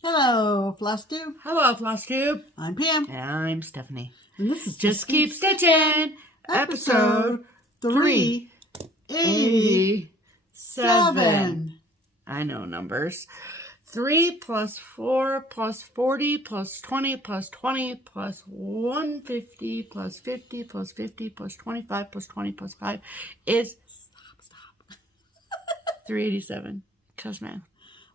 Hello, FlossTube. Hello, FlossTube. I'm Pam. And I'm Stephanie. And this is Just Keep Stitching, episode 387. I know numbers. 3 plus 4 plus 40 plus 20 plus 20 plus 150 plus 50 plus 50 plus 25 plus 20 plus 5 is... Stop. 387. Cause man.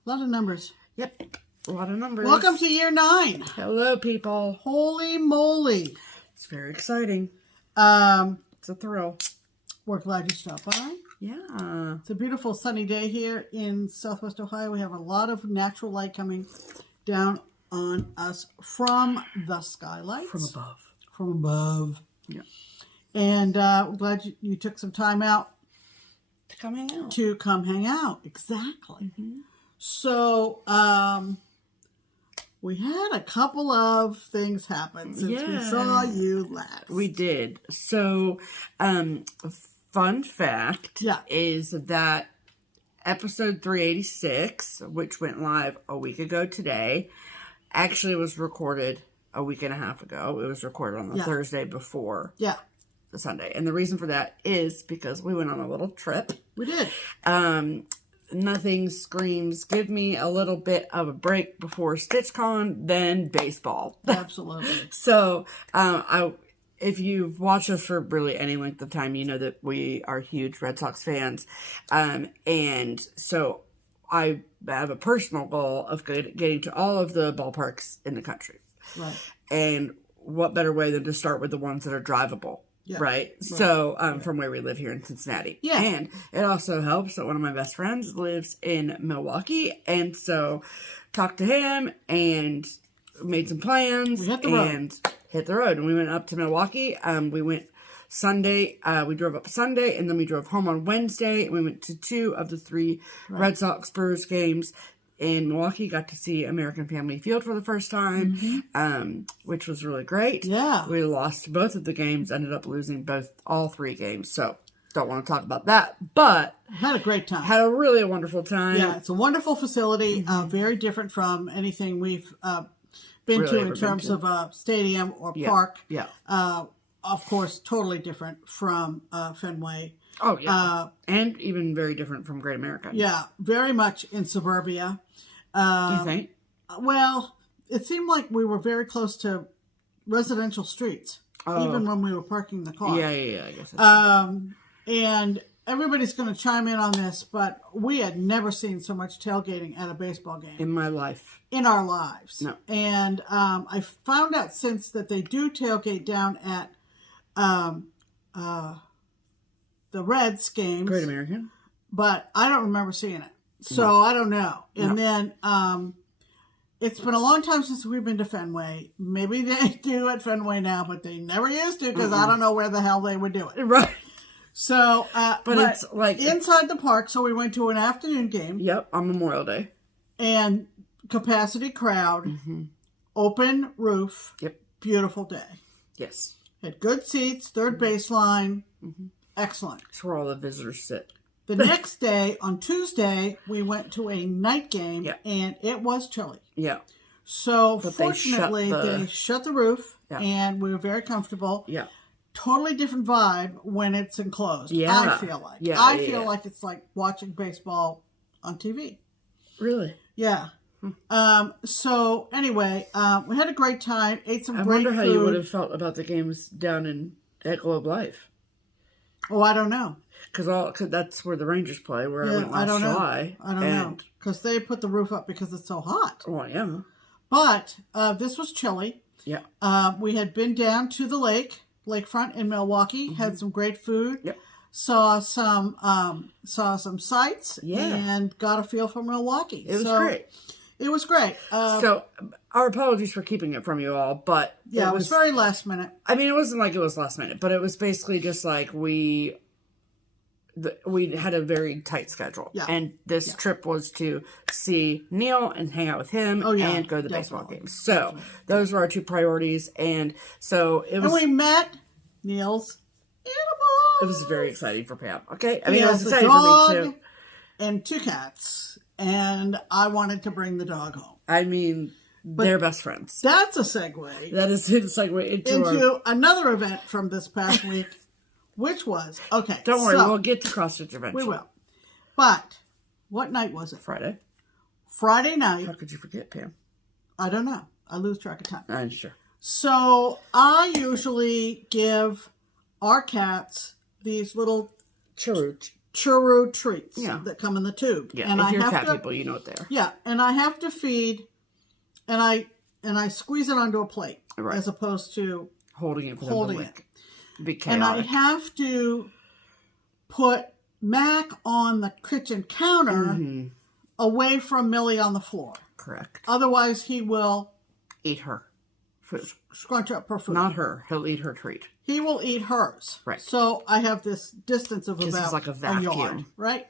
A lot of numbers. Yep. A lot of numbers. Welcome to year 9. Hello, people. Holy moly. It's very exciting. It's a thrill. We're glad you stopped by. Yeah. It's a beautiful sunny day here in Southwest Ohio. We have a lot of natural light coming down on us from the skylights. From above. From above. Yeah. And we're glad you took some time out. To come hang out. To come hang out. Exactly. Mm-hmm. So, we had a couple of things happen since we saw you last. We did. So, fun fact is that episode 386, which went live a week ago today, actually was recorded a week and a half ago. It was recorded on the Thursday before the Sunday. And the reason for that is because we went on a little trip. We did. Nothing screams, give me a little bit of a break before StitchCon than baseball. Absolutely. So, if you've watched us for really any length of time, you know that we are huge Red Sox fans. And so I have a personal goal of getting to all of the ballparks in the country. Right. And what better way than to start with the ones that are drivable. Yeah. Right? So, from where we live here in Cincinnati. Yeah. And it also helps that one of my best friends lives in Milwaukee. And so, talked to him and made some plans. We hit the road. And we went up to Milwaukee. We went Sunday. We drove up Sunday, and then we drove home on Wednesday. And we went to 2 of the 3 Red Sox Spurs games in Milwaukee. Got to see American Family Field for the first time, which was really great. Yeah. We lost both of the games, ended up losing all 3 games. So, don't want to talk about that. But had a great time. Had a really wonderful time. Yeah, it's a wonderful facility. Very different from anything we've been to in terms of a stadium or park. Yeah. Of course, totally different from Fenway. Oh, yeah. And even very different from Great America. Yeah, very much in suburbia. Do you think? Well, it seemed like we were very close to residential streets, even when we were parking the car. Yeah, I guess that's and everybody's going to chime in on this, but we had never seen so much tailgating at a baseball game. In my life. In our lives. No. And I found out since that they do tailgate down at the Reds games. Great American. But I don't remember seeing it. So I don't know. And then it's been a long time since we've been to Fenway. Maybe they do at Fenway now, but they never used to because I don't know where the hell they would do it. Right. So, but it's like inside the park. So we went to an afternoon game. Yep, on Memorial Day. And capacity crowd, open roof. Yep. Beautiful day. Yes. Had good seats, third baseline. Excellent. That's where all the visitors sit. The next day, on Tuesday, we went to a night game, and it was chilly. Yeah. So, fortunately, they shut the roof, and we were very comfortable. Yeah. Totally different vibe when it's enclosed, I feel like. Yeah, I feel like it's like watching baseball on TV. Really? Yeah. So, anyway, we had a great time, ate some great food. I wonder how you would have felt about the games down at Globe Life. Oh, I don't know. Because that's where the Rangers play, where I went last July. I don't know. Because they put the roof up because it's so hot. Oh, yeah. But this was chilly. Yeah. We had been down to the lakefront in Milwaukee, had some great food. Yep. Saw some sights and got a feel for Milwaukee. It was great. It was great. So, our apologies for keeping it from you all, but... Yeah, it was very last minute. I mean, it wasn't like it was last minute, but it was basically just like we had a very tight schedule. Yeah. And this trip was to see Neil and hang out with him and go to the baseball games. So, those were our 2 priorities. And so, it was... And we met Neil's animals. It was very exciting for Pam, okay? I mean, it was exciting for me, too. And 2 cats. and I wanted to bring the dog home. I mean, they're best friends. That's a segue. That is a segue into another event from this past week, which was, okay. Don't worry, we'll get to cross-stitch eventually. We will. But, what night was it? Friday. Friday night. How could you forget, Pam? I don't know. I lose track of time. I'm sure. So, I usually give our cats these little churro treats that come in the tube. Yeah, and if you're cat people, you know what they are. Yeah, and I have to feed, and I squeeze it onto a plate as opposed to holding it. Be chaotic. And I have to put Mac on the kitchen counter away from Millie on the floor. Correct. Otherwise, he will eat her food. Scrunch up her food. Not her. He'll eat her treat. He will eat hers. Right. So I have this distance of about like a vacuum. yard, right?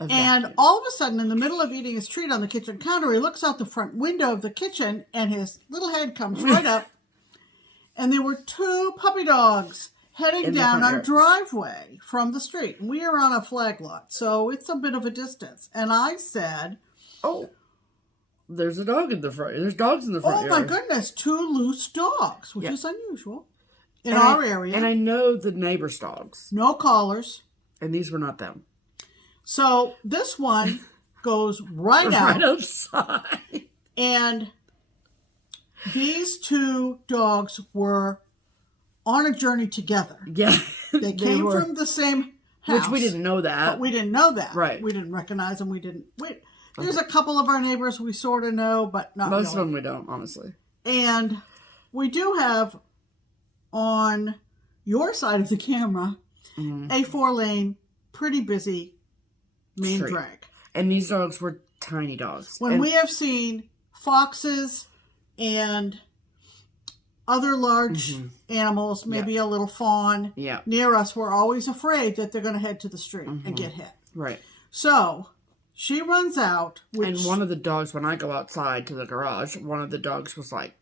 And all of a sudden, in the middle of eating his treat on the kitchen counter, he looks out the front window of the kitchen, and his little head comes right up. And there were 2 puppy dogs heading down our driveway from the street. And we are on a flag lot, so it's a bit of a distance. And I said, "Oh, there's a dog in the front. There's dogs in the front yard. Oh, my goodness, 2 loose dogs, which is unusual in our area. And I know the neighbor's dogs. No collars. And these were not them. So this one goes right out. Right outside. And these 2 dogs were on a journey together. Yeah. They came from the same house. Which we didn't know that. But we didn't know that. Right. We didn't recognize them. There's a couple of our neighbors we sort of know, but not most really. of them we don't, honestly. And we do have on your side of the camera a 4-lane, pretty busy main drag. And these dogs were tiny dogs. When we have seen foxes and other large animals, maybe a little fawn near us, we're always afraid that they're going to head to the street and get hit. Right. So she runs out. And one of the dogs, when I go outside to the garage, one of the dogs was like,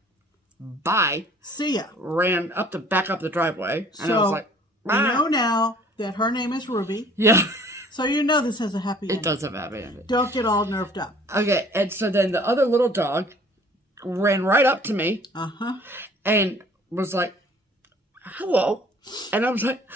"Bye. See ya." Ran back up the driveway. And so I was like, we know now that her name is Ruby. Yeah. So you know this has a happy ending. It does have a happy ending. Don't get all nerved up. Okay, and so then the other little dog ran right up to me. And was like, "Hello." And I was like,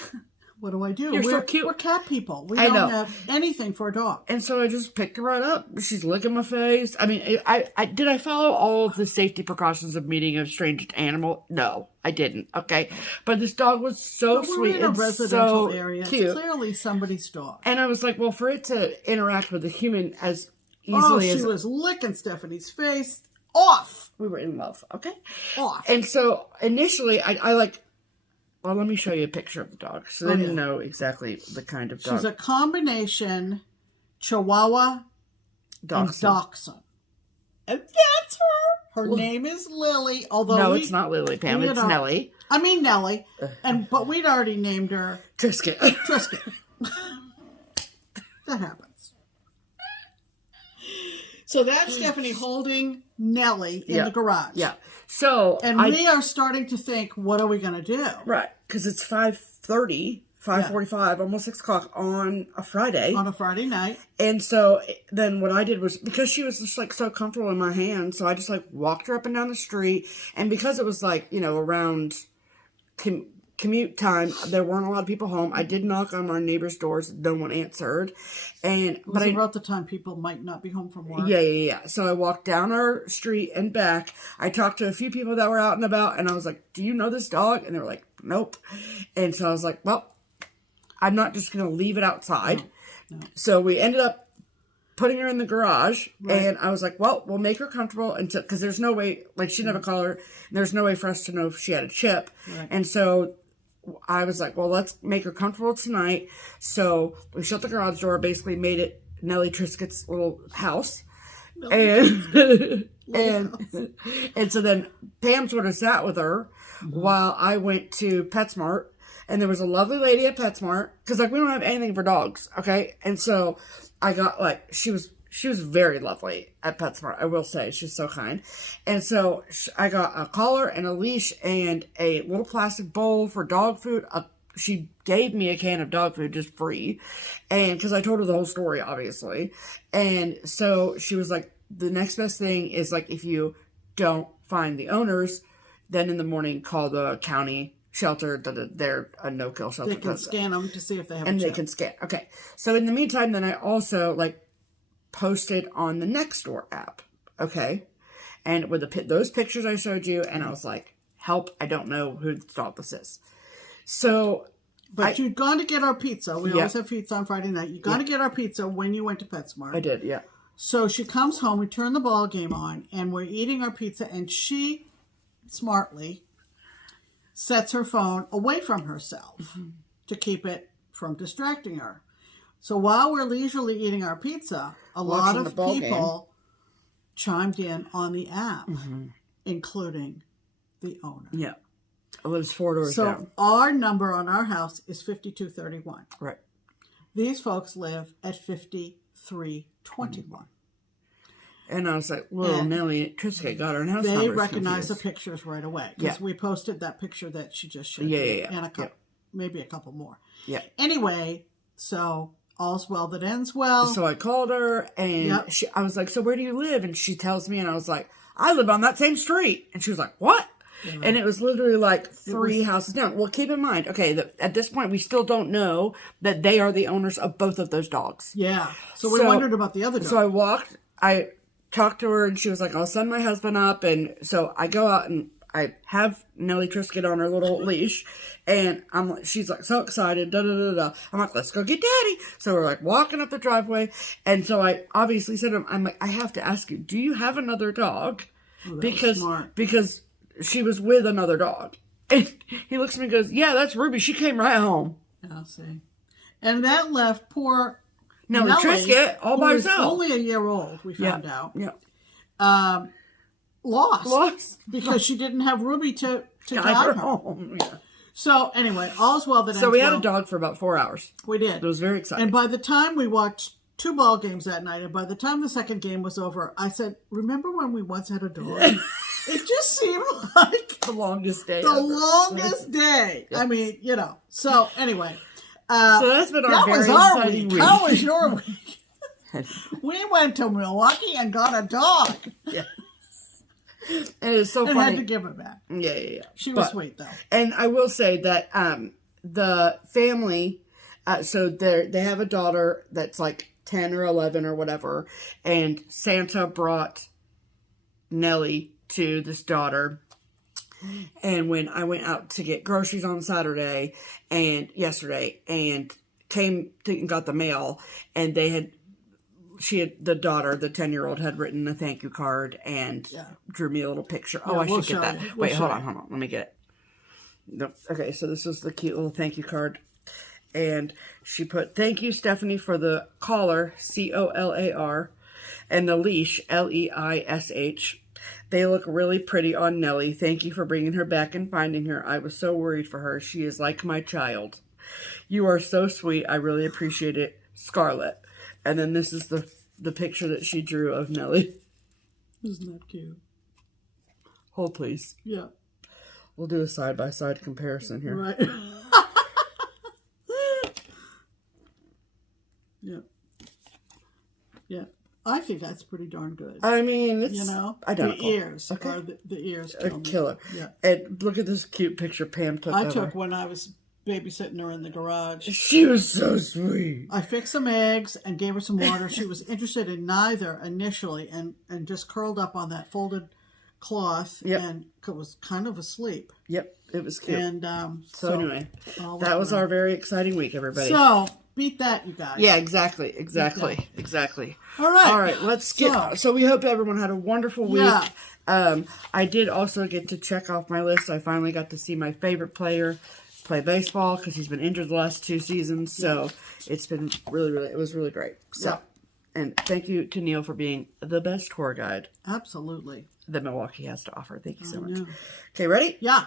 "What do I do? You're so cute. We're cat people. We don't have anything for a dog." And so I just picked her right up. She's licking my face. I mean, I follow all of the safety precautions of meeting a strange animal? No, I didn't. Okay, but this dog was so sweet and so area. cute. It's clearly somebody's dog. And I was like, well, for it to interact with a human as easily as she was licking Stephanie's face off. We were in love. Okay, off. And so initially, I like. Well, let me show you a picture of the dog so then you know exactly the kind of dog. She's a combination Chihuahua and Dachshund. And that's her. Her name is Lily. Although no, it's not Lily, Pam. It's Nellie. I mean Nellie. But we'd already named her Trisket. Trisket. That happens. So that's Stephanie holding Nellie in the garage. Yeah. So we are starting to think, what are we going to do? Right. Because it's 5:30, 5:45, almost 6 o'clock on a Friday. On a Friday night. And so then what I did was, because she was just like so comfortable in my hand, so I just like walked her up and down the street. And because it was like, you know, around commute time, there weren't a lot of people home. I did knock on our neighbors' doors. No one answered. But about the time people might not be home from work. Yeah. So I walked down our street and back. I talked to a few people that were out and about, and I was like, "Do you know this dog?" And they were like, "Nope." And so I was like, "Well, I'm not just going to leave it outside." No. So we ended up putting her in the garage, and I was like, "Well, we'll make her comfortable until, because there's no way, like she didn't have a collar, and there's no way for us to know if she had a chip." Right. And so I was like, well, let's make her comfortable tonight. So we shut the garage door, basically made it Nellie Triscuit's little house. And so then Pam sort of sat with her while I went to PetSmart. And there was a lovely lady at PetSmart, because like we don't have anything for dogs, okay? And so I got like, she was very lovely at PetSmart, I will say. She's so kind. And so I got a collar and a leash and a little plastic bowl for dog food, a she gave me a can of dog food just free. And because I told her the whole story, obviously. And so she was like, the next best thing is like, if you don't find the owners, then in the morning call the county shelter. They're a no-kill shelter. They can scan them to see if they have and a chip. they can scan. Okay. So in the meantime, then I also like posted on the Nextdoor app. Okay. And with those pictures I showed you, and I was like, help, I don't know whose dog this is. So, but you'd gone to get our pizza. We always have pizza on Friday night. You'd gone to get our pizza when you went to PetSmart. I did, yeah. So she comes home, we turn the ball game on, and we're eating our pizza, and she smartly sets her phone away from herself to keep it from distracting her. So while we're leisurely eating our pizza, a lot of people chimed in on the app, including the owner. Yeah. It was 4 doors down. So our number on our house is 5231. Right. These folks live at 5321. And I was like, well, Nellie Trisket got her house number. They recognize the pictures right away. Because we posted that picture that she just showed. Yeah. And maybe a couple more. Yeah. Anyway, so all's well that ends well. So I called her, and I was like, so where do you live? And she tells me, and I was like, I live on that same street. And she was like, what? Yeah. And it was literally like 3 houses down. Well, keep in mind, at this point, we still don't know that they are the owners of both of those dogs. Yeah. So we wondered about the other dog. So I talked to her, and she was like, I'll send my husband up. And so I go out, and I have Nellie Trisket on her little leash. And she's like so excited. I'm like, let's go get Daddy. So we're like walking up the driveway. And so I obviously said to him, I'm like, I have to ask you, do you have another dog? Oh, because she was with another dog. And he looks at me and goes, yeah, that's Ruby. She came right home. I'll see. And that left poor Nellie Trisket all by herself. Only a year old, we found out. Yeah. Lost. Because she didn't have Ruby to guide her home. Yeah. So anyway, all's well that ends well. So we had a dog for about 4 hours. We did. It was very exciting. And by the time we watched 2 ball games that night, and by the time the second game was over, I said, remember when we once had a dog? It just seemed like the longest day. Longest day. Yep. I mean, So anyway. So that's been our very exciting week. How was your week? We went to Milwaukee and got a dog. Yes. And it was so funny. And had to give it back. Yeah. She was sweet, though. And I will say that the family, so they have a daughter that's like 10 or 11 or whatever, and Santa brought Nellie to this daughter. And when I went out to get groceries on Saturday and yesterday, and came and got the mail, and the daughter, the 10-year-old, had written a thank you card and drew me a little picture. Yeah, I should get that. Wait, hold on. Let me get it. No. Okay, so this was the cute little thank you card. And she put, thank you, Stephanie, for the collar, COLAR, and the leash, LEISH. They look really pretty on Nellie. Thank you for bringing her back and finding her. I was so worried for her. She is like my child. You are so sweet. I really appreciate it. Scarlett. And then this is the picture that she drew of Nellie. Isn't that cute? Hold, please. Yeah. We'll do a side-by-side comparison here. Right. Yeah. I think that's pretty darn good. I mean, it's identical. The ears. Okay. The ears kill it. Yeah. And look at this cute picture Pam took. I took when I was babysitting her in the garage. She was so sweet. I fixed some eggs and gave her some water. She was interested in neither initially, and just curled up on that folded cloth and was kind of asleep. Yep, it was cute. And so anyway, that was our very exciting week, everybody. So beat that, you guys. Yeah, exactly. All right, let's get. So we hope everyone had a wonderful week. Yeah. I did also get to check off my list. I finally got to see my favorite player play baseball because he's been injured the last 2 seasons. So it's been it was really great. So, and thank you to Neil for being the best tour guide. Absolutely. That Milwaukee has to offer. Thank you so much. Okay, ready? Yeah.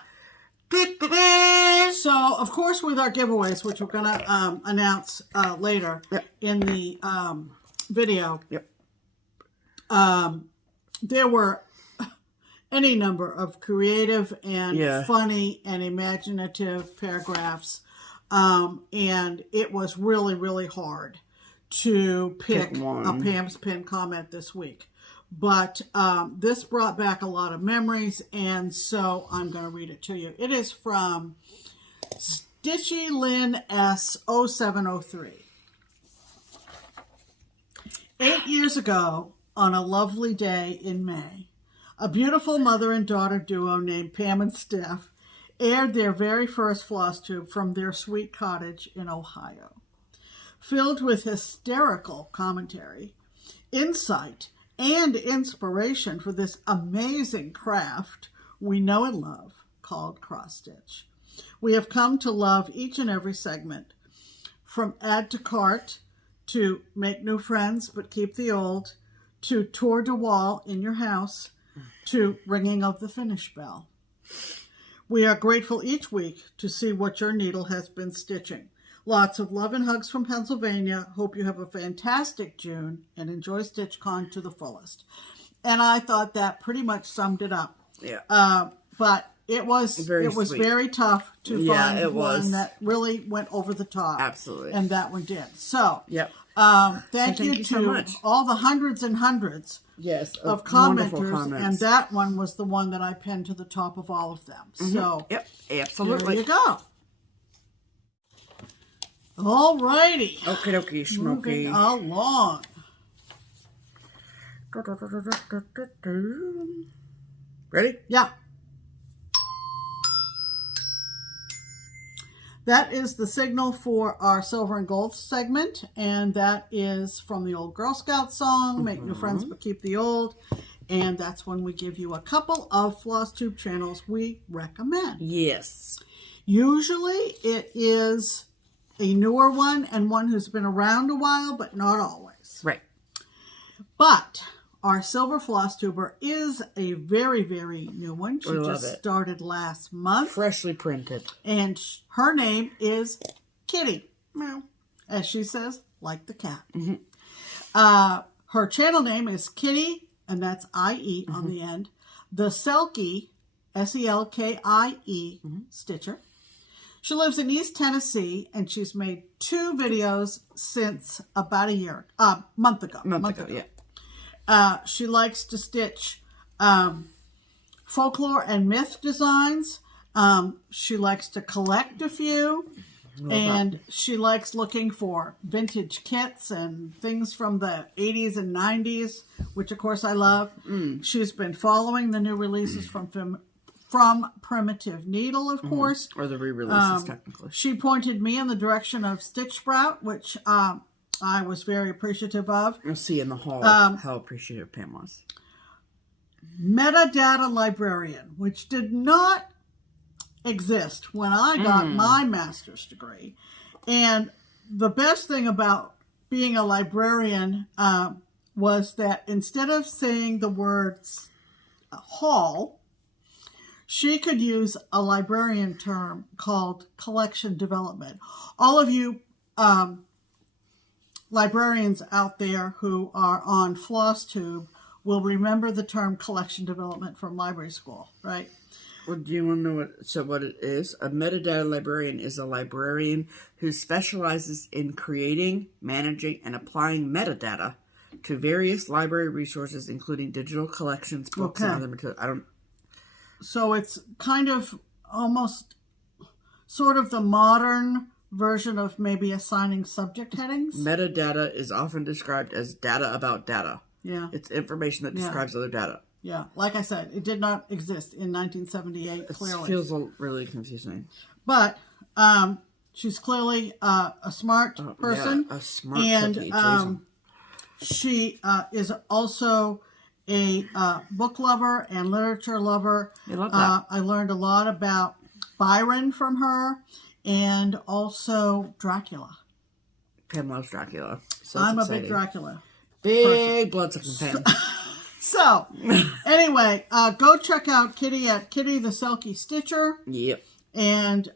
So, of course, with our giveaways, which we're going to announce later in the video, there were any number of creative and funny and imaginative paragraphs And it was really, really hard to pick a Pam's Pin comment this week. But this brought back a lot of memories, and so I'm going to read it to you. It is from Stitchy Lynn S. 0703. 8 years ago, on a lovely day in May, a beautiful mother and daughter duo named Pam and Steph aired their very first FlossTube from their sweet cottage in Ohio. Filled with hysterical commentary, insight, and inspiration for this amazing craft we know and love called cross-stitch. We have come to love each and every segment, from add to cart, to make new friends but keep the old, to tour de wall in your house, to ringing of the finish bell. We are grateful each week to see what your needle has been stitching. Lots of love and hugs from Pennsylvania. Hope you have a fantastic June and enjoy StitchCon to the fullest. And I thought that pretty much summed it up. Yeah. But it was very tough to find one that really went over the top. Absolutely. And that one did. So, yep. Thank you to so much. all the hundreds and hundreds of commenters. Comments. And that one was the one that I pinned to the top of all of them. Mm-hmm. So, yep, absolutely. There you go. All righty. Okie dokie, schmoky. Moving along. Ready? Yeah. That is the signal for our silver and gold segment, and that is from the old Girl Scout song, Make New Friends But Keep the Old, and that's when we give you a couple of FlossTube channels we recommend. Yes. Usually it is a newer one and one who's been around a while, but not always. Right. But our silver FlossTuber is a very, very new one. She just started last month. Freshly printed. And her name is Kitty. Meow. As she says, like the cat. Mm-hmm. Her channel name is Kitty, and that's I-E on the end. The Selkie, S-E-L-K-I-E, Stitcher. She lives in East Tennessee, and she's made 2 videos since about a month ago. Yeah. She likes to stitch folklore and myth designs. She likes to collect a few. And she likes looking for vintage kits and things from the 80s and 90s, which, of course, I love. She's been following the new releases from Primitive Needle, of course. Or the re-releases, technically. She pointed me in the direction of Stitch Sprout, which I was very appreciative of. You'll see in the hall how appreciative Pam was. Metadata Librarian, which did not exist when I got my master's degree. And the best thing about being a librarian was that instead of saying the words hall, she could use a librarian term called collection development. All of you librarians out there who are on FlossTube will remember the term collection development from library school, right? Well, do you want to know what it is? A metadata librarian is a librarian who specializes in creating, managing, and applying metadata to various library resources, including digital collections, books, and other materials. So it's kind of almost sort of the modern version of maybe assigning subject headings. Metadata is often described as data about data. Yeah. It's information that describes other data. Yeah. Like I said, it did not exist in 1978, clearly. It feels really confusing. But she's clearly a smart person. Yeah, a smart cookie. She is also a book lover and literature lover. I love that. I learned a lot about Byron from her, and also Dracula. Pam loves Dracula. So I'm a big Dracula. Big bloodsucking Pam. So, anyway, go check out Kitty at Kitty the Selkie Stitcher. Yep. And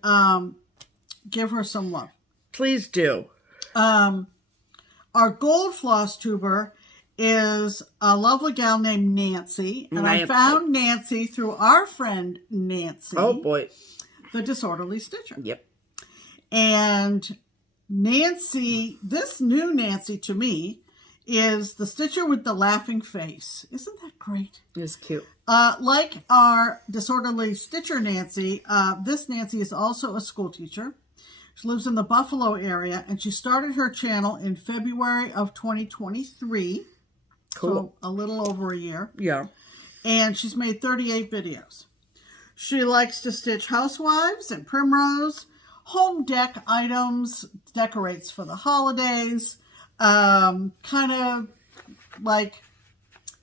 give her some love. Please do. Our gold FlossTuber is a lovely gal named Nancy. And I found Nancy through our friend Nancy. Oh, boy. The Disorderly Stitcher. Yep. And Nancy, this new Nancy to me, is the stitcher with the laughing face. Isn't that great? It's cute. Like our disorderly stitcher Nancy, this Nancy is also a school teacher. She lives in the Buffalo area, and she started her channel in February of 2023. Cool. So a little over a year. Yeah. And she's made 38 videos. She likes to stitch housewives and primrose, home deck items, decorates for the holidays, kind of like,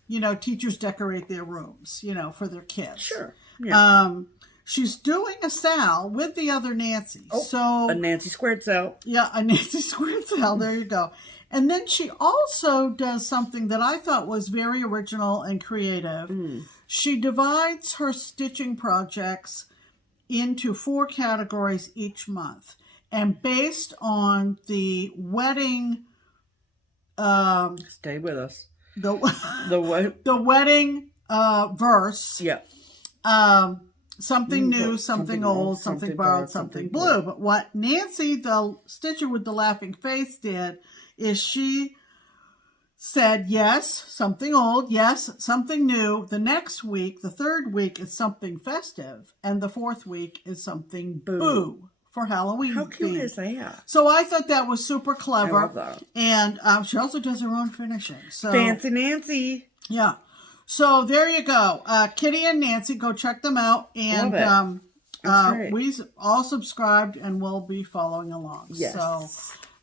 you know, teachers decorate their rooms, you know, for their kids. Sure. Yeah. She's doing a SAL with the other Nancy. Oh, so a Nancy squared SAL. Yeah, a Nancy squared SAL. There you go. And then she also does something that I thought was very original and creative. She divides her stitching projects into 4 categories each month. And based on the wedding... Stay with us. The what? The wedding verse. Yeah. Something new, something old, something borrowed, something blue. But what Nancy, the stitcher with the laughing face, did is she said, yes, something old, yes, something new. The next week, the third week, is something festive. And the fourth week is something boo for Halloween. How cute is that? So I thought that was super clever. I love that. And she also does her own finishing. So Fancy Nancy. Yeah. So there you go. Kitty and Nancy, go check them out. And we all subscribed and will be following along. Yes. So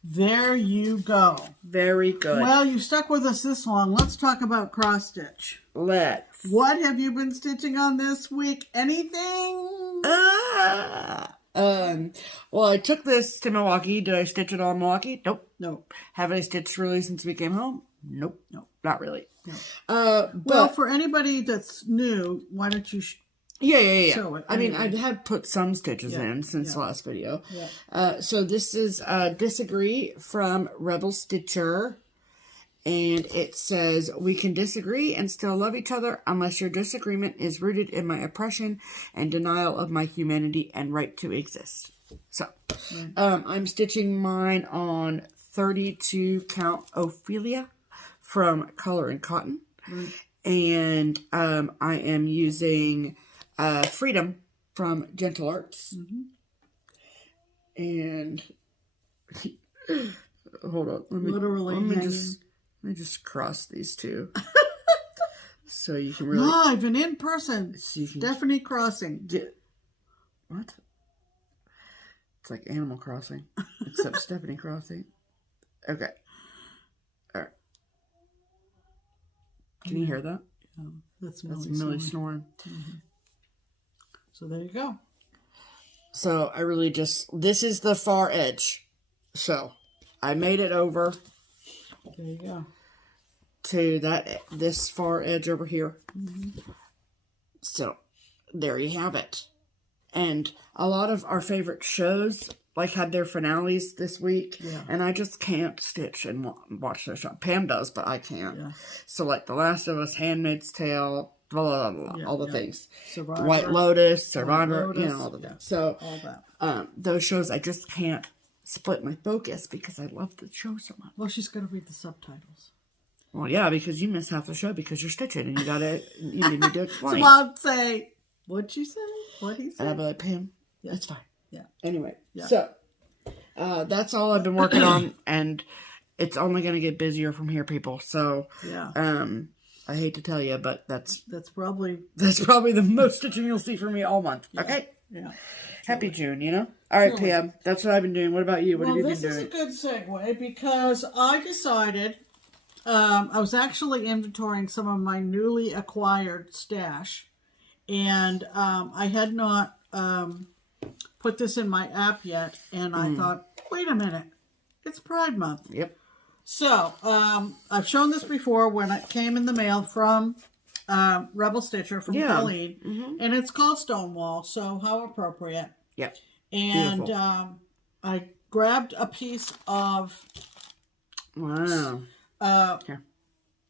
there you go. Very good. Well, you stuck with us this long. Let's talk about cross stitch. Let's. What have you been stitching on this week? Anything? Well, I took this to Milwaukee. Did I stitch it all in Milwaukee? Nope. Nope. Have I stitched really since we came home? Nope. Nope. Not really. No. Well, for anybody that's new, why don't you show it? I mean, I have put some stitches in since the last video. Yeah. So this is Disagree from Rebel Stitcher. And it says, we can disagree and still love each other unless your disagreement is rooted in my oppression and denial of my humanity and right to exist. So, I'm stitching mine on 32 count Ophelia from Color and Cotton. And I am using Freedom from Gentle Arts. And hold on, let me just cross these two. So you can really... Live and in person. Stephanie Crossing. What? It's like Animal Crossing. Except Stephanie Crossing. Okay. Alright. Can you hear that? Yeah, that's Millie snoring. So there you go. So I really this is the far edge. So I made it over. There you go. To this far edge over here. So there you have it. And a lot of our favorite shows had their finales this week, and I just can't stitch and watch their show. Pam does, but I can't. So The Last of Us, Handmaid's Tale, blah, blah, blah, all the things. Survivor. White Lotus, Survivor, all the things. So all that. those shows I just can't split my focus because I love the show so much. Well, she's going to read the subtitles. Well, yeah, because you miss half the show because you're stitching and you need me to explain. So I'll say, what'd she say? What'd he say? And I'll be like, Pam, that's fine. Yeah. Anyway, so that's all I've been working on, and it's only going to get busier from here, people. So, I hate to tell you, but that's probably the most stitching you'll see from me all month. Yeah. Okay? Yeah. Happy June, you know? All right, Pam, that's what I've been doing. What about you? What have you been doing? This is a good segue because I decided I was actually inventorying some of my newly acquired stash, and I had not put this in my app yet, and I thought, wait a minute, it's Pride Month. Yep. So, I've shown this before when it came in the mail from Rebel Stitcher from Colleen, and it's called Stonewall, so how appropriate. Yep. And I grabbed a piece of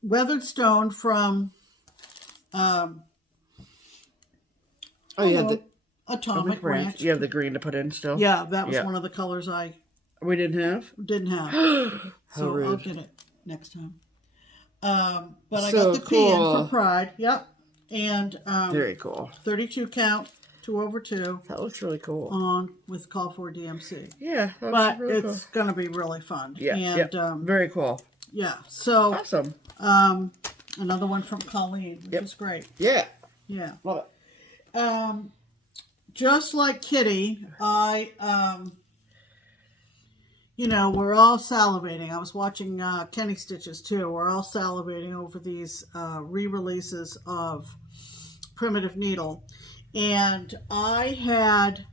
weathered stone from Atomic Ranch. You have the green to put in still? Yeah, that was one of the colors we didn't have. So rude. I'll get it next time. But I got the P in for Pride. Yep. And very cool. 32 count, 2/2. That looks really cool. On with call for DMC. Yeah, but really it's going to be really fun. Yeah, and very cool. Yeah, so awesome. Another one from Colleen, which is great. Yeah, love it. Just like Kitty, we're all salivating. I was watching Kenny Stitches too. We're all salivating over these re-releases of Primitive Needle. And I had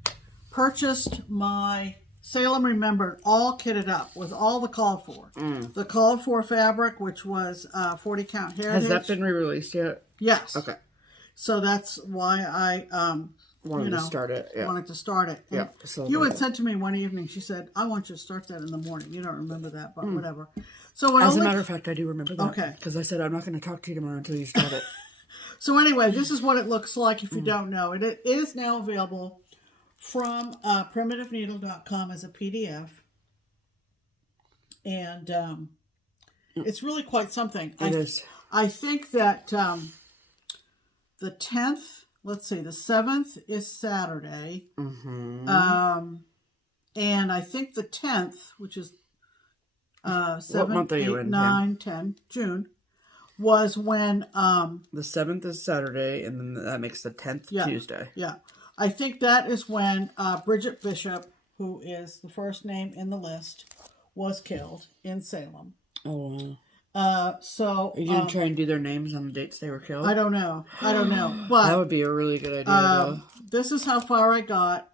purchased my Salem Remembered all kitted up with all the called for. The called for fabric, which was 40 count heritage. Has that been re-released yet? Yes. Okay. So that's why I wanted to start it. Yeah. Wanted to start it. Yeah. You had said to me one evening, she said, I want you to start that in the morning. You don't remember that, but whatever. So as a matter of fact, I do remember that. Okay. Because I said, I'm not going to talk to you tomorrow until you start it. So anyway, this is what it looks like if you don't know. It is now available from primitiveneedle.com as a PDF. And it's really quite something. It is. I think that the 10th, let's see, the 7th is Saturday. And I think the 10th, which is 7, 8, 9, 10, June, was when the 7th is Saturday, and then that makes the 10th Tuesday. Yeah. I think that is when Bridget Bishop, who is the first name in the list, was killed in Salem. Oh, so are you going to try and do their names on the dates they were killed? I don't know. But that would be a really good idea, though. This is how far I got.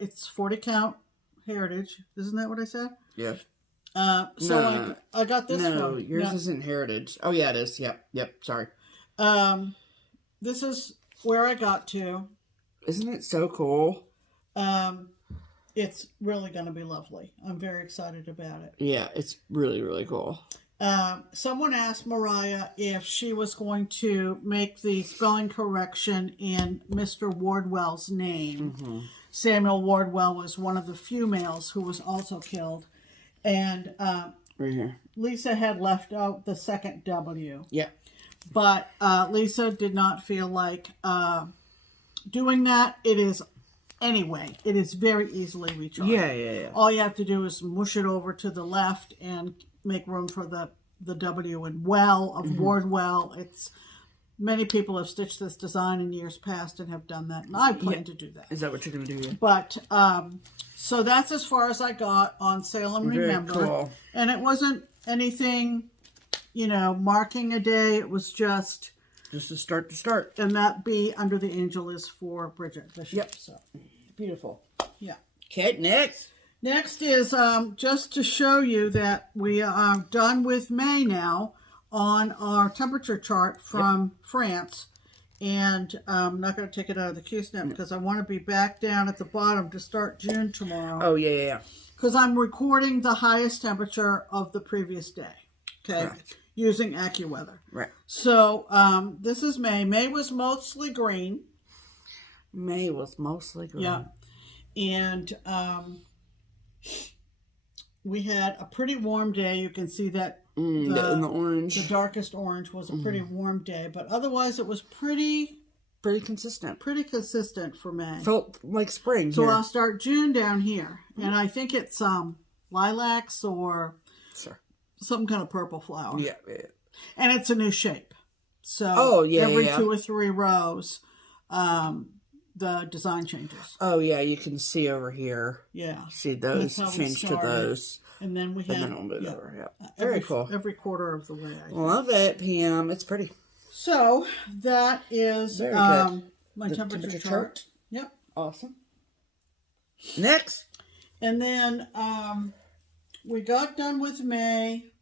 It's 40 count heritage. Isn't that what I said? Yeah. So I got this one. No, yours isn't heritage. Oh, yeah, it is. Yep. Sorry. This is where I got to. Isn't it so cool? It's really going to be lovely. I'm very excited about it. Yeah, it's really, really cool. Someone asked Mariah if she was going to make the spelling correction in Mr. Wardwell's name. Samuel Wardwell was one of the few males who was also killed. And right here. Lisa had left out the second W. Yeah. But Lisa did not feel like doing that. It is very easily recharged. Yeah. All you have to do is mush it over to the left and make room for the W in well of Wardwell. Many people have stitched this design in years past and have done that, and I plan to do that. Is that what you're going to do? Yeah. But so that's as far as I got on Salem Remember. Very cool. And it wasn't anything, marking a day. It was just a start to start. And that B under the angel is for Bridget Bishop. Yep. So beautiful. Yeah. Okay, next. Next is just to show you that we are done with May now on our temperature chart from France. And I'm not going to take it out of the Q-snap because I want to be back down at the bottom to start June tomorrow. Oh, yeah. Because I'm recording the highest temperature of the previous day. Okay. Correct. Using AccuWeather. Right. So this is May. May was mostly green. Yeah. And we had a pretty warm day. You can see that in the orange. The darkest orange was a pretty warm day. But otherwise it was pretty consistent. Pretty consistent for May. Felt like spring. So I'll start June down here. And I think it's lilacs or some kind of purple flower. Yeah. And it's a new shape. So every 2 or 3 rows, the design changes. Oh, yeah, you can see over here. Yeah. See those change to those. And then we have... And then it'll move over, Very cool. Every quarter of the way, I think. Love it, Pam. It's pretty. So, that is my temperature chart. Yep. Awesome. Next. And then we got done with May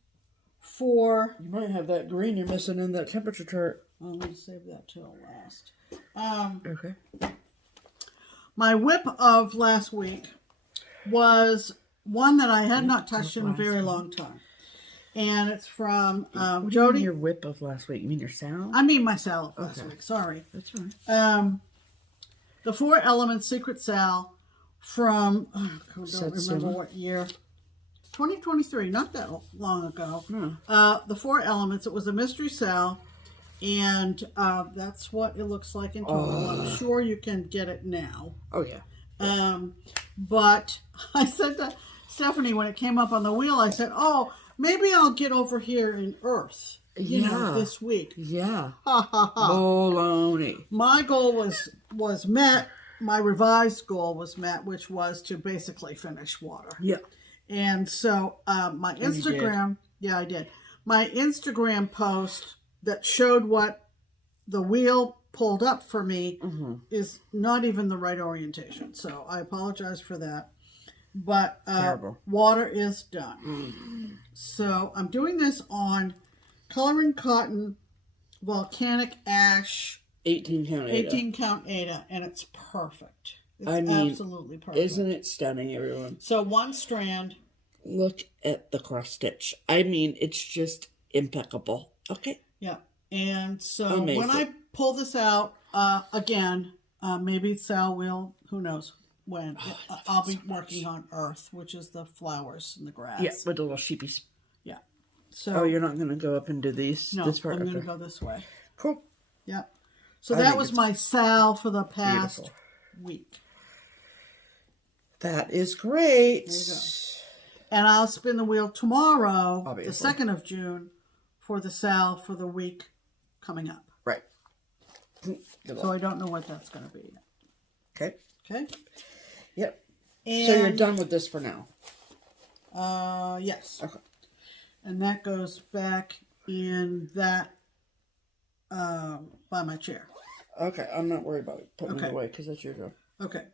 for... You might have that green you're missing in that temperature chart. I'm going to save that till last. Okay. My whip of last week was one that I had not touched in a very long time. And it's from what Jody. Do you mean your whip of last week? You mean your salad? I mean my salad last week. Sorry. That's right. the Four Elements Secret Sal from, I don't remember what year. 2023, not that long ago. The Four Elements, it was a mystery sal, and that's what it looks like in total. I'm sure you can get it now. Oh, yeah. But I said to Stephanie when it came up on the wheel, I said, oh, maybe I'll get over here in Earth, you know, this week. Yeah. Ha, ha, ha. Baloney. My goal was met. My revised goal was met, which was to basically finish water. Yeah. And so my Instagram, I did. My Instagram post that showed what the wheel pulled up for me is not even the right orientation. So I apologize for that. But water is done. So I'm doing this on Coloring Cotton Volcanic Ash 18 count Ada. 18 count Ada, and it's perfect. It's absolutely perfect. Isn't it stunning, everyone? So one strand. Look at the cross stitch. I mean, it's just impeccable. Okay. Yeah. And so when I pull this out, again, maybe Sal will, who knows when, I'll be working on Earth, which is the flowers and the grass. Yeah, with the little sheepies. Yeah. So you're not going to go up and do these? No, this part? I'm going to go this way. Cool. Yeah. So that was my Sal for the past week. That is great. There you go. And I'll spin the wheel tomorrow, the 2nd of June, for the Sal for the week coming up. Right. So I don't know what that's going to be yet. Okay. Okay. Yep. And so you're done with this for now? Yes. Okay. And that goes back in that, by my chair. Okay. I'm not worried about putting it away because that's your job. Okay.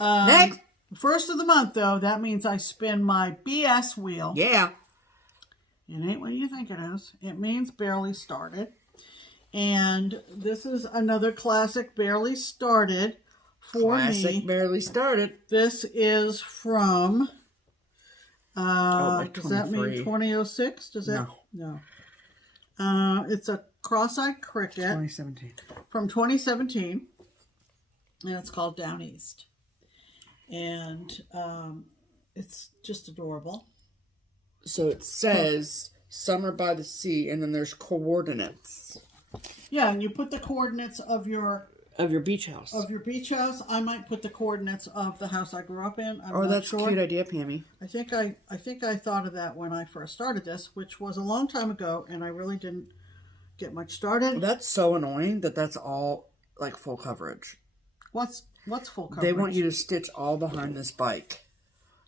Next. First of the month, though, that means I spin my BS wheel. Yeah. It ain't what you think it is. It means barely started. And this is another classic barely started for me. Classic barely started. This is from, does that mean 2006? Does that? No. It's a cross-eyed cricket. 2017. From 2017. And it's called Down East. And it's just adorable. So it says Summer by the Sea, and then there's coordinates. Yeah, and you put the coordinates of your beach house. Of your beach house. I might put the coordinates of the house I grew up in. I'm not that's sure. a cute idea, Pammy. I think I thought of that when I first started this, which was a long time ago, and I really didn't get much started. That's so annoying that's all like full coverage. What's full coverage? They want you to stitch all behind this bike.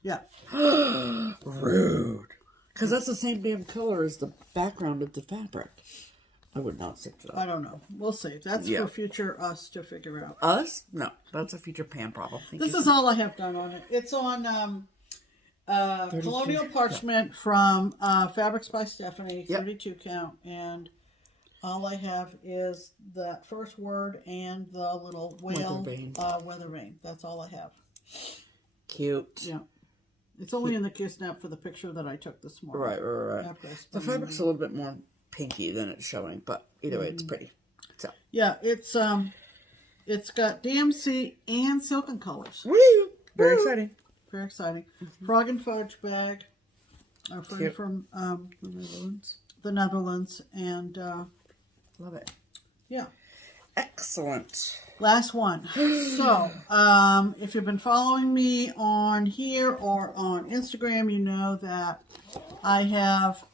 Yeah. Rude. Because that's the same damn color as the background of the fabric. I would not stitch it up. I don't know. We'll see. That's for future us to figure out. Us? No. That's a future Pam problem. This is all I have done on it. It's on Colonial Parchment from Fabrics by Stephanie, 32 count. And all I have is that first word and the little whale, weather vane. That's all I have. Cute. Yeah. It's only in the kiss snap for the picture that I took this morning. Right. The fabric's a little bit more pinky than it's showing, but either way, it's pretty. So yeah, it's got DMC and Silken colors. Woo! Very exciting. Very exciting. Frog and Fudge bag. Our friend from the Netherlands, and love it. Yeah. Excellent. Last one. So, if you've been following me on here or on Instagram, you know that I have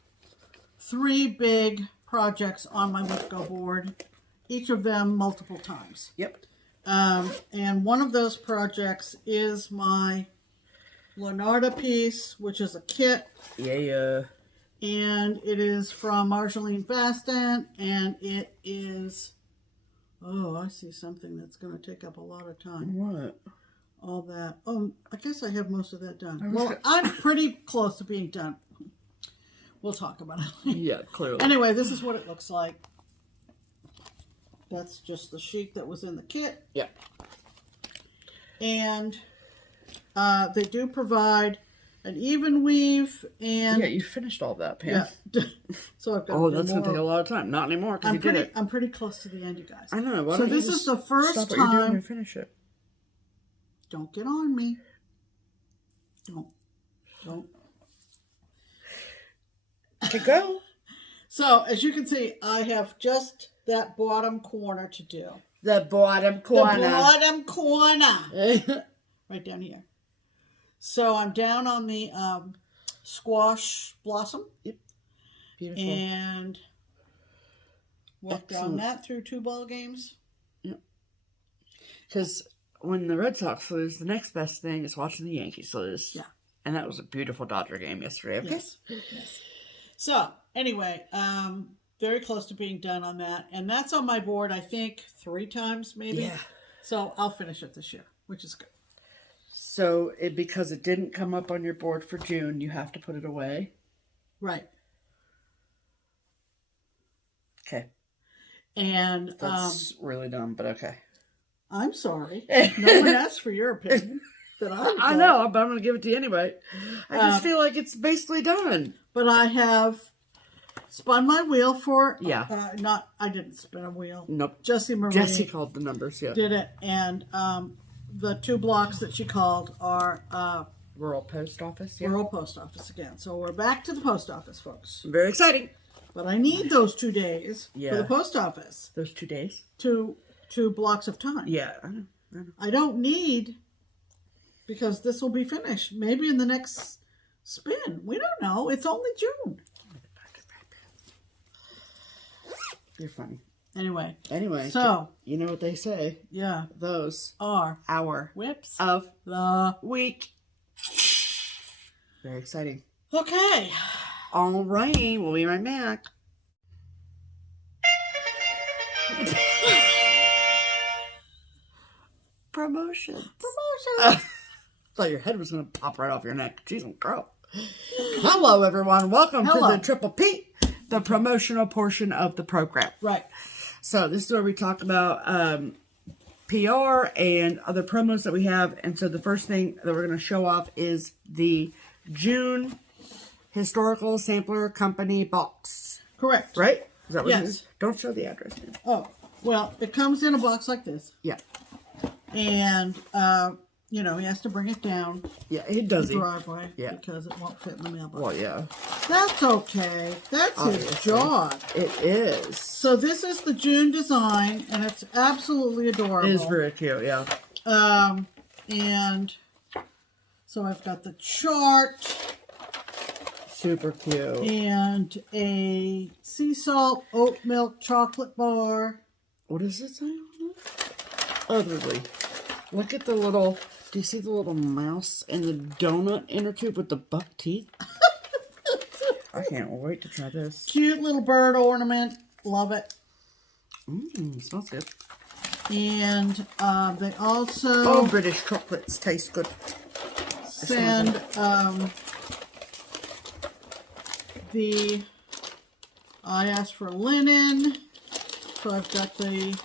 3 big projects on my WIPGO board, each of them multiple times. Yep. And one of those projects is my Leonardo piece, which is a kit. Yeah. And it is from Marjolaine Bastant, and it is... Oh, I see something that's going to take up a lot of time. What? All that. Oh, I guess I have most of that done. Well, I'm pretty close to being done. We'll talk about it later. Yeah, clearly. Anyway, this is what it looks like. That's just the sheet that was in the kit. Yeah. And they do provide an even weave and... Yeah, you finished all that, Pam. Yeah. So I've got that's going to take a lot of time. Not anymore, because you did it. I'm pretty close to the end, you guys. I know. So this is the first stop time... what you're doing and finish it. Don't get on me. Don't. To go. So, as you can see, I have just that bottom corner to do. The bottom corner. The bottom corner. Right down here. So, I'm down on the squash blossom. Yep. Beautiful. And walked on that through 2 ball games. Yep. Because when the Red Sox lose, the next best thing is watching the Yankees lose. Yeah. And that was a beautiful Dodger game yesterday. Okay. Yes. So, anyway, very close to being done on that. And that's on my board, I think, 3 times maybe. Yeah. So, I'll finish it this year, which is good. So, because it didn't come up on your board for June, you have to put it away? Right. Okay. And that's really dumb, but okay. I'm sorry. No one asked for your opinion. I know, but I'm going to give it to you anyway. I just feel like it's basically done. But I have spun my wheel for... Yeah. I didn't spin a wheel. Nope. Jessie called the numbers, yeah. Did it. And the 2 blocks that she called are... Rural Post Office, yeah. Rural Post Office again. So we're back to the post office, folks. Very exciting. But I need those 2 days for the post office. Those 2 days? 2 blocks of time. Yeah, I know. I don't need... Because this will be finished. Maybe in the next spin. We don't know. It's only June. You're funny. Anyway. So. You know what they say. Yeah. Those are our whips of the week. Very exciting. Okay. All righty. We'll be right back. Promotions. Thought your head was going to pop right off your neck. Jeez, girl. Hello, everyone. Welcome to the Triple P, the promotional portion of the program. Right. So this is where we talk about PR and other promos that we have. And so the first thing that we're going to show off is the June Historical Sampler Company box. Correct. Right? Is that what it yes. is? Don't show the address. Oh, well, it comes in a box like this. Yeah. And... you know, he has to bring it down. Yeah, it does. The driveway. Yeah. Because it won't fit in the mailbox. Well, yeah. That's okay. That's his job. It is. So this is the June design, and it's absolutely adorable. It is very cute, yeah. And so I've got the chart. Super cute. And a sea salt oat milk chocolate bar. What does it say on it? Utterly. Look at the little... Do you see the little mouse and the donut inner tube with the buck teeth? I can't wait to try this. Cute little bird ornament. Love it. Smells good. And they also... Oh, British chocolates taste good. Send I asked for linen. So I've got the...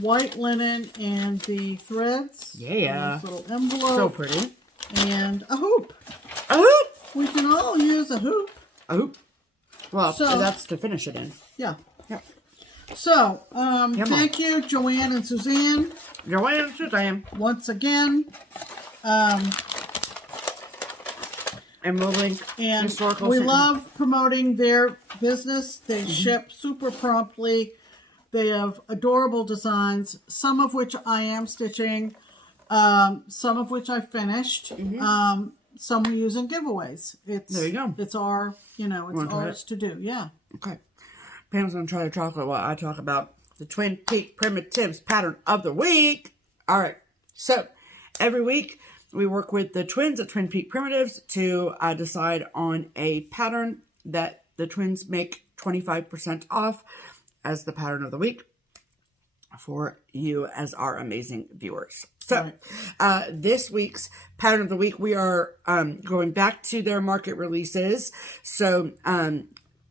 white linen and the threads. Yeah. Little envelope. So pretty. And a hoop. A hoop? We can all use a hoop. A hoop? Well, so that's to finish it in. Yeah. Yeah. So, thank you, Joanne and Suzanne. Joanne and Suzanne. Once again. And we'll link historical. We love promoting their business. They ship super promptly. They have adorable designs, some of which I am stitching, some of which I finished, some we use in giveaways. There you go. It's our, it's ours to do. Yeah. Okay. Pam's going to try the chocolate while I talk about the Twin Peak Primitives pattern of the week. All right. So every week we work with the twins at Twin Peak Primitives to decide on a pattern that the twins make 25% off as the pattern of the week for you as our amazing viewers. So this week's pattern of the week, we are going back to their market releases. So I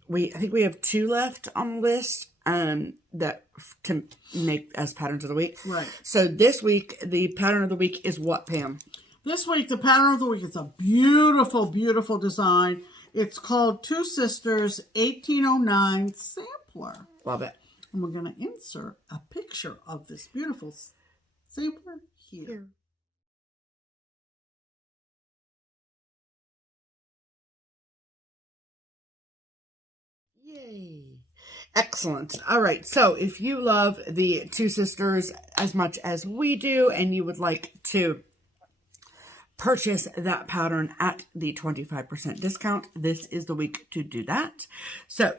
think we have 2 left on the list that to make as patterns of the week. Right. So this week, the pattern of the week is what, Pam? This week, the pattern of the week is a beautiful, beautiful design. It's called Two Sisters 1809 Sampler. Love it. And we're going to insert a picture of this beautiful sampler here. Yay. Excellent. All right. So if you love the Two Sisters as much as we do, and you would like to purchase that pattern at the 25% discount, this is the week to do that. So,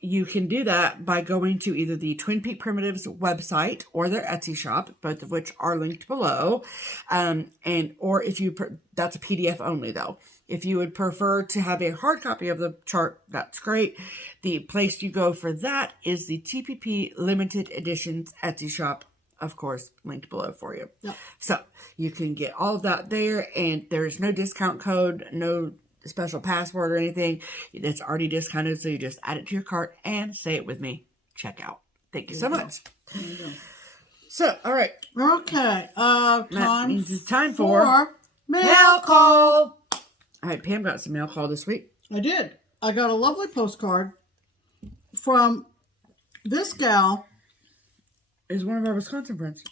you can do that by going to either the Twin Peak Primitives website or their Etsy shop, both of which are linked below. Or if you, that's a PDF only though. If you would prefer to have a hard copy of the chart, that's great. The place you go for that is the TPP Limited Editions Etsy shop, of course, linked below for you. Yep. So you can get all of that there, and there's no discount code, no special password or anything. It's already discounted, so you just add it to your cart and say it with me. Check out. Thank you so much. There you go. So, all right. Okay. That means it's time for mail call. All right, Pam got some mail call this week. I did. I got a lovely postcard from this gal. Is one of our Wisconsin friends.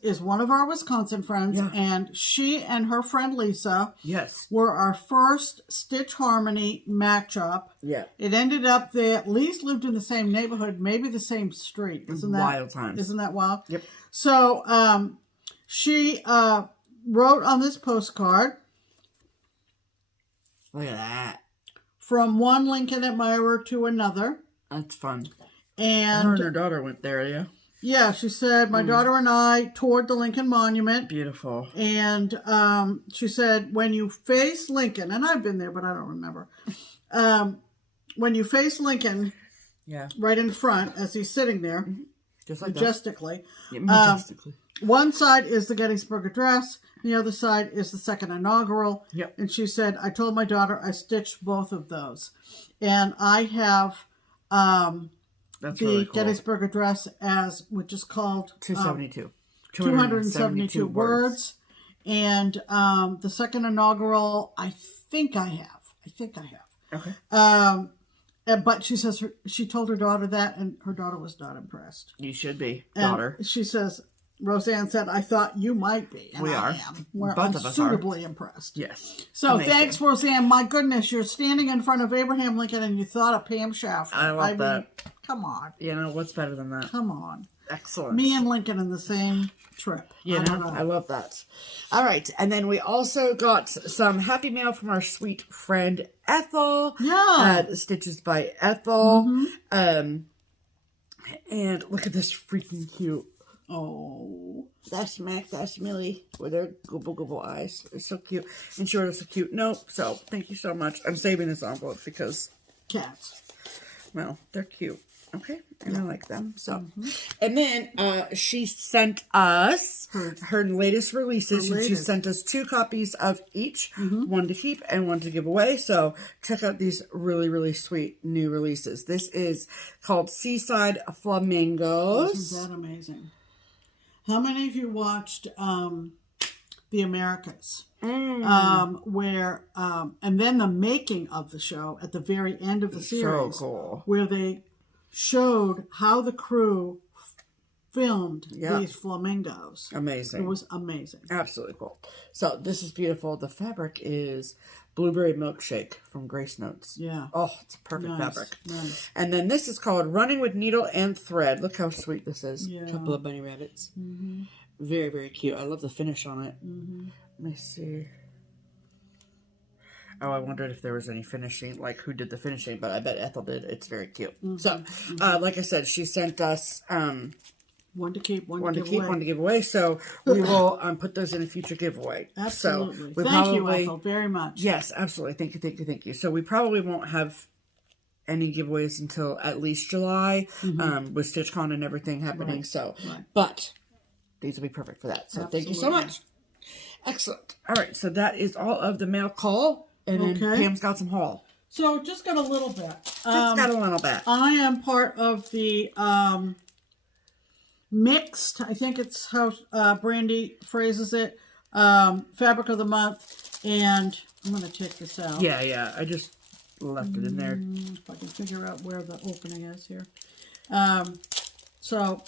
Is one of our Wisconsin friends, yeah. And she and her friend Lisa, yes, were our first Stitch Harmony matchup. Yeah. It ended up they at least lived in the same neighborhood, maybe the same street. Isn't that wild times? Isn't that wild? Yep. So she wrote on this postcard. Look at that. From one Lincoln admirer to another. That's fun. And her daughter went there, yeah. Yeah, she said, my daughter and I toured the Lincoln Monument. Beautiful. And she said, when you face Lincoln, and I've been there, but I don't remember. When you face Lincoln, yeah, right in front, as he's sitting there, just like majestically. Yeah, majestically. One side is the Gettysburg Address. The other side is the second inaugural. Yep. And she said, I told my daughter I stitched both of those. And I have... That's the really cool. Gettysburg Address, which is called 272 words. And the second inaugural, I think I have. Okay. But she says she told her daughter that, and her daughter was not impressed. You should be, daughter. And she says, Roseanne said, I thought you might be. And we I are. am. Both of us suitably impressed. Yes. So thanks, Roseanne. My goodness, you're standing in front of Abraham Lincoln and you thought of Pam Steph. I love that. Mean, come on. You know, what's better than that? Come on. Excellent. Me and Lincoln in the same trip. I love that. All right. And then we also got some happy mail from our sweet friend Ethel. Yeah. Stitches by Ethel. Mm-hmm. And look at this freaking cute. Oh, that's Mac, that's Millie with their gobble eyes. They're so cute. And she wrote us a cute note. So thank you so much. I'm saving this envelope because cats. Well, they're cute. Okay. And I like them. So, and then she sent us her latest releases. And she sent us 2 copies of each, one to keep and one to give away. So check out these really, really sweet new releases. This is called Seaside Flamingos. Isn't that amazing? How many of you watched The Americas? Where and then the making of the show at the very end of the series, so cool, where they showed how the crew filmed these flamingos. Amazing. It was amazing. Absolutely cool. So this is beautiful. The fabric is Blueberry Milkshake from Grace Notes. Yeah. Oh, it's perfect fabric. Nice. And then this is called Running with Needle and Thread. Look how sweet this is. Yeah. Couple of bunny rabbits. Very, very cute. I love the finish on it. Let me see. Oh, I wondered if there was any finishing, like who did the finishing, but I bet Ethel did. It's very cute. So, like I said, she sent us one to keep, one to give away. So we will put those in a future giveaway. Absolutely. So Thank you, Ethel, very much. Yes, absolutely. Thank you. So we probably won't have any giveaways until at least July, with StitchCon and everything happening. Right. So, but these will be perfect for that. So thank you so much. Excellent. All right. So that is all of the mail call. And then Pam's got some haul. So just got a little bit. I am part of the mixed, I think it's how Brandy phrases it, Fabric of the Month. And I'm going to take this out. Yeah. I just left it in there. If I can figure out where the opening is here. So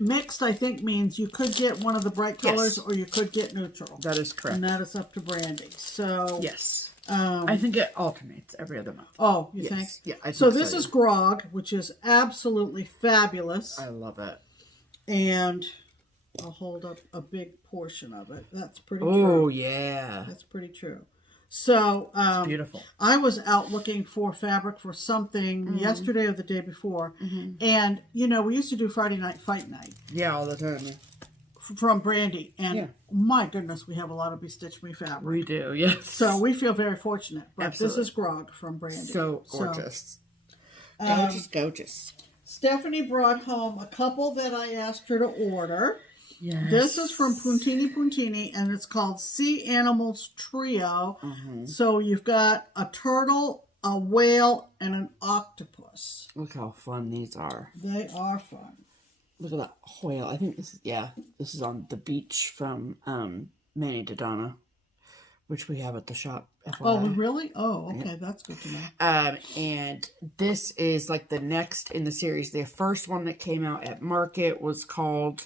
mixed, I think, means you could get one of the bright colors or you could get neutral. That is correct. And that is up to Brandy. So yes. I think it alternates every other month. Oh, you think? Yeah, I think so. This is Grog, which is absolutely fabulous. I love it. And I'll hold up a big portion of it. That's pretty true. Oh, yeah. That's pretty true. So, it's beautiful. I was out looking for fabric for something yesterday or the day before. And, you know, we used to do Friday night fight night. Yeah, all the time. Yeah. From Brandy, and my goodness, we have a lot of Be Stitch Me fabric. We do, yes. So we feel very fortunate. But Absolutely. This is Grog from Brandy. So gorgeous. Gorgeous, gorgeous. Stephanie brought home a couple that I asked her to order. Yes. This is from Puntini, and it's called Sea Animals Trio. So you've got a turtle, a whale, and an octopus. Look how fun these are. They are fun. Look at that whale. I think this is on the beach from Manny to Donna, which we have at the shop. FYI. Oh, really? Oh, okay. Yeah. That's good to know. And this is like the next in the series. The first one that came out at Market was called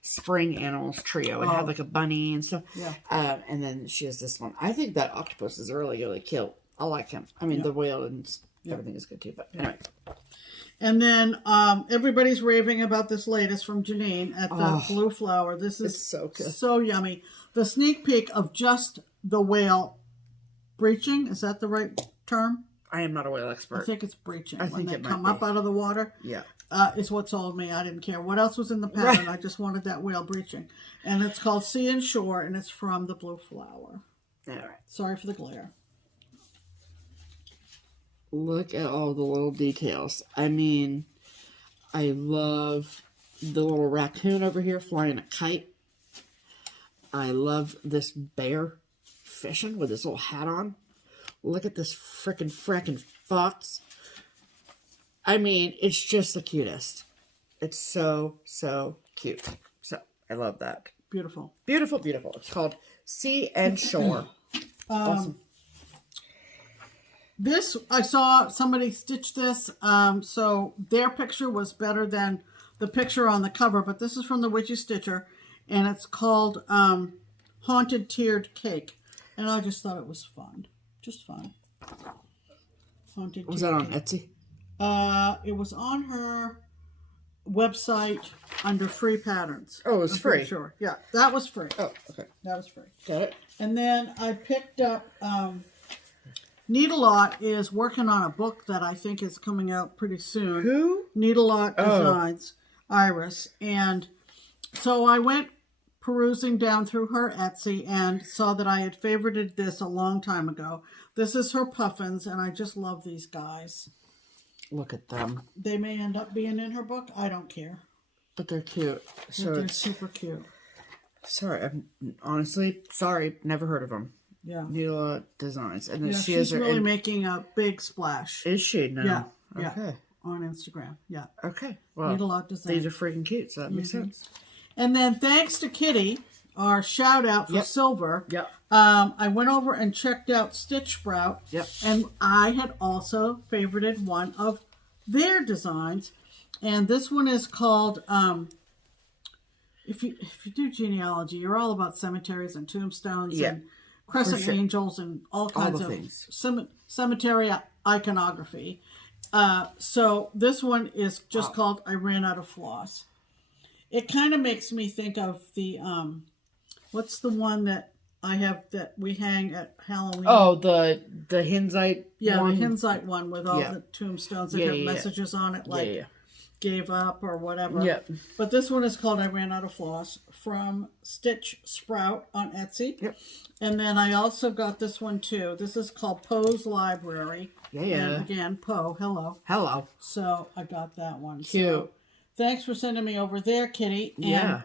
Spring Animals Trio. It had like a bunny and stuff. Yeah. And then she has this one. I think that octopus is really, really cute. I like him. I mean, the whale and everything is good too. But anyway. And then everybody's raving about this latest from Janine at the Blue Flower. This is so good. So yummy. The sneak peek of Just the Whale breaching. Is that the right term? I am not a whale expert. I think it's breaching. I think when it they come might up out of the water. Yeah. It's what sold me. I didn't care what else was in the pattern. Right. I just wanted that whale breaching. And it's called Sea and Shore, and it's from the Blue Flower. All right. Sorry for the glare. Look at all the little details. I mean, I love the little raccoon over here flying a kite. I love this bear fishing with his little hat on. Look at this frickin' fox. I mean, it's just the cutest. It's so, so cute. So, I love that. Beautiful. Beautiful, beautiful. It's called Sea and Shore. Awesome. This, I saw somebody stitch this, so their picture was better than the picture on the cover, but this is from the Witchy Stitcher, and it's called Haunted Tiered Cake, and I just thought it was fun. Just fun. Haunted Was that on Etsy? It was on her website under free patterns. Oh, it was free? Sure. Yeah, that was free. Oh, okay. That was free. Got it. And then I picked up... Needle-Lot is working on a book that I think is coming out pretty soon. Who? Needle-Lot Designs, Iris. And so I went perusing down through her Etsy and saw that I had favorited this a long time ago. This is her puffins, and I just love these guys. Look at them. They may end up being in her book. I don't care. But they're cute. So they're super cute. Sorry, I'm honestly sorry. Never heard of them. Yeah. Needle-Lot Designs. And then she's really making a big splash. Is she now? Yeah. Okay. Yeah. On Instagram. Yeah. Okay. Well, Needle-Lot Designs. These are freaking cute, so that makes sense. And then thanks to Kitty, our shout out for Silver. Yep. I went over and checked out Stitch Sprout. Yep. And I had also favorited one of their designs. And this one is called if you do genealogy, you're all about cemeteries and tombstones and crescent angels and all kinds of things. Cemetery iconography. So this one is just called I Ran Out of Floss. It kind of makes me think of the what's the one that I have that we hang at Halloween? Oh, the Hinzite one? The Hinzite one with all the tombstones that have messages on it, like gave up or whatever. Yeah. But this one is called I Ran Out of Floss from Stitch Sprout on Etsy. Yep. And then I also got this one too. This is called Poe's Library. Yeah. And again, Poe, hello. Hello. So I got that one. Cute. So, thanks for sending me over there, Kitty. And,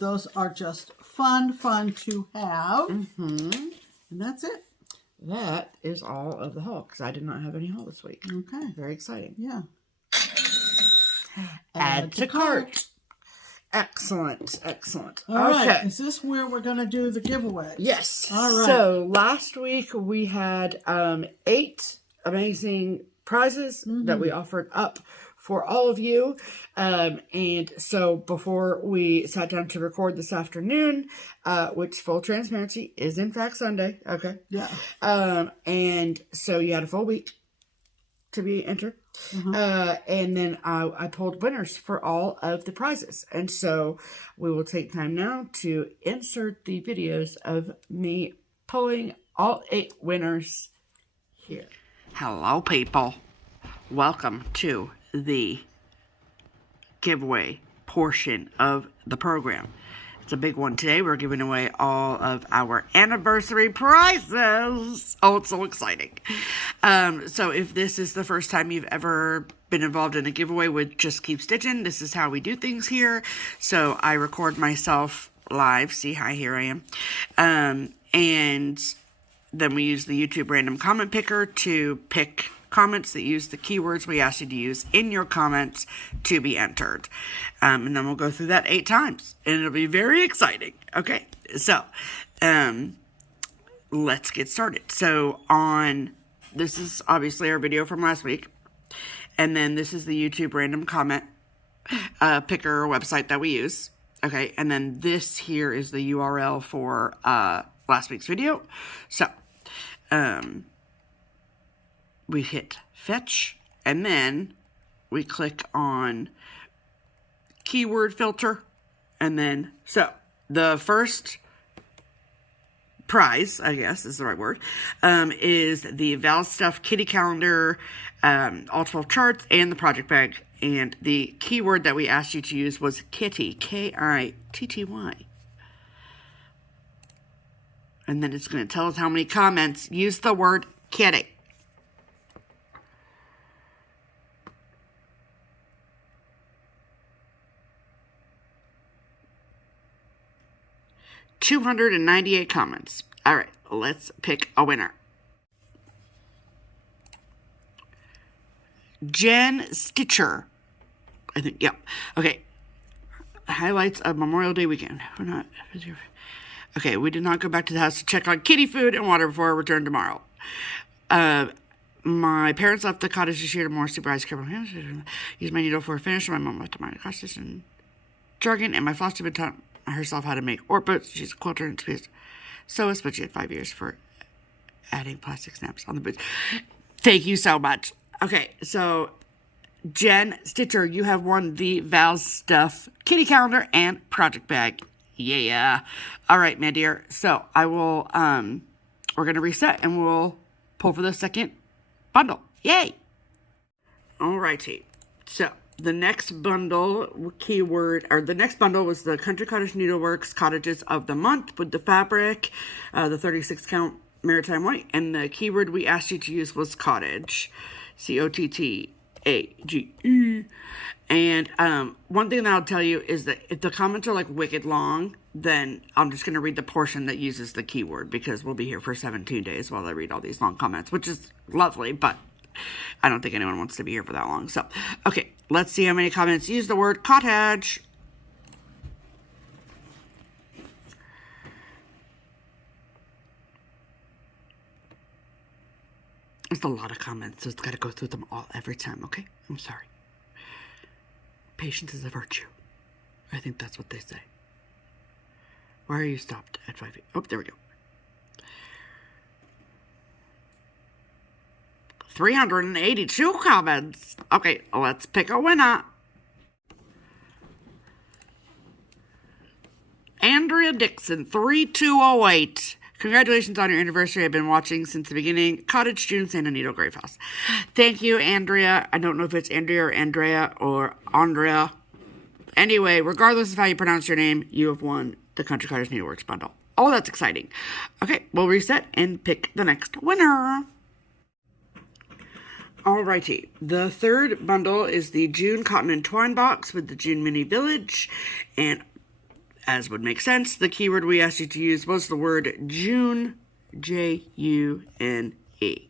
those are just fun to have. Mm-hmm. And that's it. That is all of the haul, because I did not have any haul this week. Okay. Very exciting. Yeah. Add to cart. Excellent. All right. Is this where we're going to do the giveaway? Yes. All right. So last week we had 8 amazing prizes that we offered up for all of you. And so before we sat down to record this afternoon, which full transparency is in fact Sunday. Okay. Yeah. And so you had a full week to be entered. And then I pulled winners for all of the prizes. And so we will take time now to insert the videos of me pulling all 8 winners here. Hello, people. Welcome to the giveaway portion of the program. It's a big one today. We're giving away all of our anniversary prizes. Oh, it's so exciting. So if this is the first time you've ever been involved in a giveaway with Just Keep Stitching, this is how we do things here. So I record myself live. See, hi, here I am. And then we use the YouTube random comment picker to pick comments that use the keywords we asked you to use in your comments to be entered. And then we'll go through that 8 times. And it'll be very exciting. Okay, so let's get started. So this is obviously our video from last week. And then this is the YouTube random comment picker website that we use. Okay, and then this here is the URL for last week's video. So we hit fetch, and then we click on keyword filter, and then, so the first prize, I guess is the right word, is the Val Stuff Kitty Calendar, all 12 charts, and the project bag. And the keyword that we asked you to use was kitty, K-I-T-T-Y. And then it's going to tell us how many comments use the word kitty. $298 comments. All right, let's pick a winner. Jen Stitcher. I think, yep. Okay. Highlights of Memorial Day weekend. Okay, we did not go back to the house to check on kitty food and water before I return tomorrow. My parents left the cottage this year to more super ice cream. Use my needle for a finish. My mom left to my cottage and jargon, and my FlossTuber taught herself how to make boots. She's a quilter and sewist, but she had 5 years for adding plastic snaps on the boots. Thank you so much. Okay, so Jen Stitcher, you have won the Val Stuff Kitty Calendar and Project Bag. Yeah. All right, my dear. So I will, we're going to reset and we'll pull for the second bundle. Yay. All righty. So the next bundle the next bundle was the Country Cottage Needleworks Cottages of the Month with the fabric, the 36 count maritime white, and the keyword we asked you to use was cottage, COTTAGE. And one thing that I'll tell you is that if the comments are like wicked long, then I'm just going to read the portion that uses the keyword, because we'll be here for 17 days while I read all these long comments, which is lovely, but I don't think anyone wants to be here for that long. So, okay, let's see how many comments use the word cottage. It's a lot of comments, so it's got to go through them all every time, okay? I'm sorry. Patience is a virtue. I think that's what they say. Why are you stopped at 5 feet? Oh, there we go. 382 comments. Okay, let's pick a winner. Andrea Dixon, 3208. Congratulations on your anniversary. I've been watching since the beginning. Cottage, June, San Anito, Grave House. Thank you, Andrea. I don't know if it's Andrea or Andrea or Andrea. Anyway, regardless of how you pronounce your name, you have won the Country Cottage Needleworks bundle. Oh, that's exciting. Okay, we'll reset and pick the next winner. Alrighty, the third bundle is the June Cotton and Twine box with the June Mini Village, and as would make sense, the keyword we asked you to use was the word June, J-U-N-E.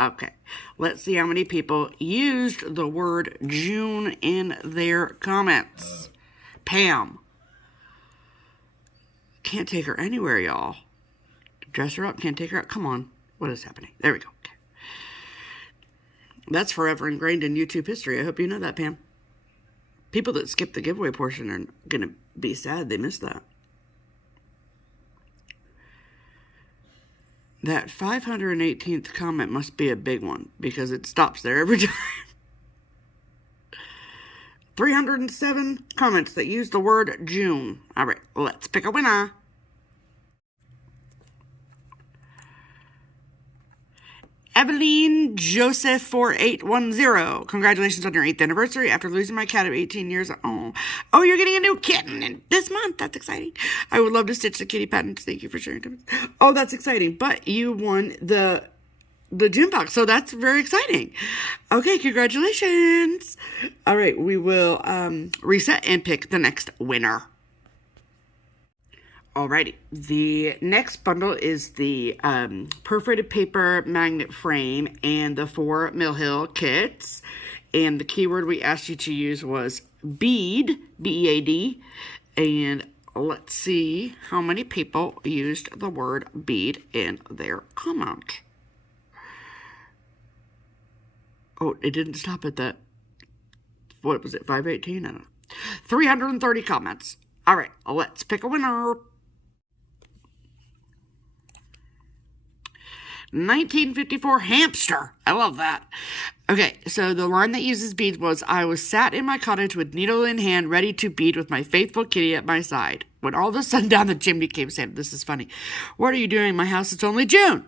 Okay, let's see how many people used the word June in their comments. Pam. Can't take her anywhere, y'all. Dress her up, can't take her out. Come on, what is happening? There we go. Okay. That's forever ingrained in YouTube history. I hope you know that, Pam. People that skip the giveaway portion are going to be sad they missed that. That 518th comment must be a big one because it stops there every time. 307 comments that use the word June. All right, let's pick a winner. Eveline Joseph 4810. Congratulations on your 8th anniversary after losing my cat of 18 years. Oh, you're getting a new kitten this month. That's exciting. I would love to stitch the kitty patterns. Thank you for sharing. Oh, that's exciting. But you won the gym box, so that's very exciting. Okay, congratulations. All right, we will reset and pick the next winner. Alrighty, the next bundle is the perforated paper magnet frame and the 4 Mill Hill kits. And the keyword we asked you to use was BEAD, B-E-A-D. And let's see how many people used the word BEAD in their comment. Oh, it didn't stop at that. What was it, 518? I don't know. 330 comments. All right, let's pick a winner. 1954 hamster. I love that. Okay, so the line that uses beads was, I was sat in my cottage with needle in hand, ready to bead with my faithful kitty at my side. When all of a sudden down the chimney came Santa. This is funny. What are you doing in my house? It's only June.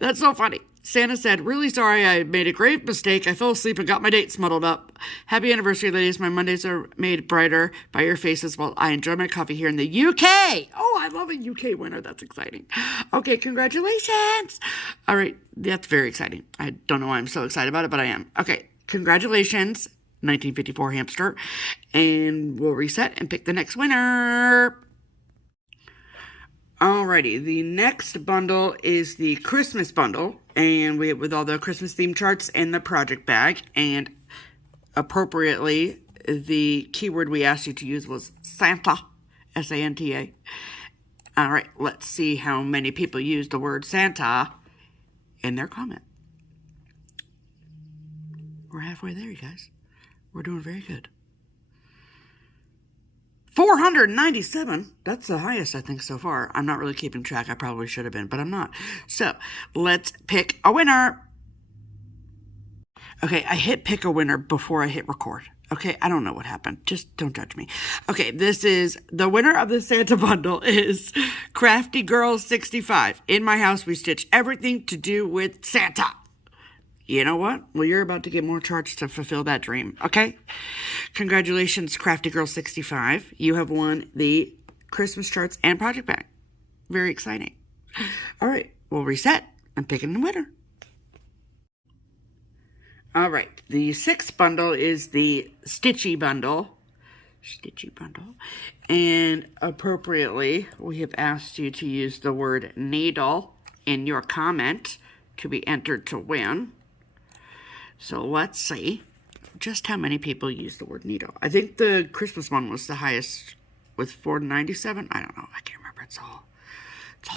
That's so funny. Santa said, really sorry, I made a grave mistake. I fell asleep and got my dates muddled up. Happy anniversary, ladies. My Mondays are made brighter by your faces while I enjoy my coffee here in the UK. Oh, I love a UK winner. That's exciting. Okay, congratulations. All right, that's very exciting. I don't know why I'm so excited about it, but I am. Okay, congratulations, 1954 hamster. And we'll reset and pick the next winner. Alrighty, the next bundle is the Christmas bundle, and we with all the Christmas theme charts and the project bag, and appropriately, the keyword we asked you to use was Santa, S-A-N-T-A. Alright, let's see how many people used the word Santa in their comment. We're halfway there, you guys. We're doing very good. 497. That's the highest, I think, so far. I'm not really keeping track. I probably should have been, but I'm not. So, let's pick a winner. Okay, I hit pick a winner before I hit record. Okay, I don't know what happened. Just don't judge me. Okay, this is the winner of the Santa bundle is Crafty Girl 65. In my house, we stitch everything to do with Santa. You know what? Well, you're about to get more charts to fulfill that dream, okay? Congratulations, Crafty Girl 65. You have won the Christmas charts and project bag. Very exciting. All right, we'll reset and pick a winner. All right, the 6th bundle is the Stitchy bundle. Stitchy bundle. And appropriately, we have asked you to use the word needle in your comment to be entered to win. So let's see just how many people use the word needle. I think the Christmas one was the highest with 497. I don't know. I can't remember. It's all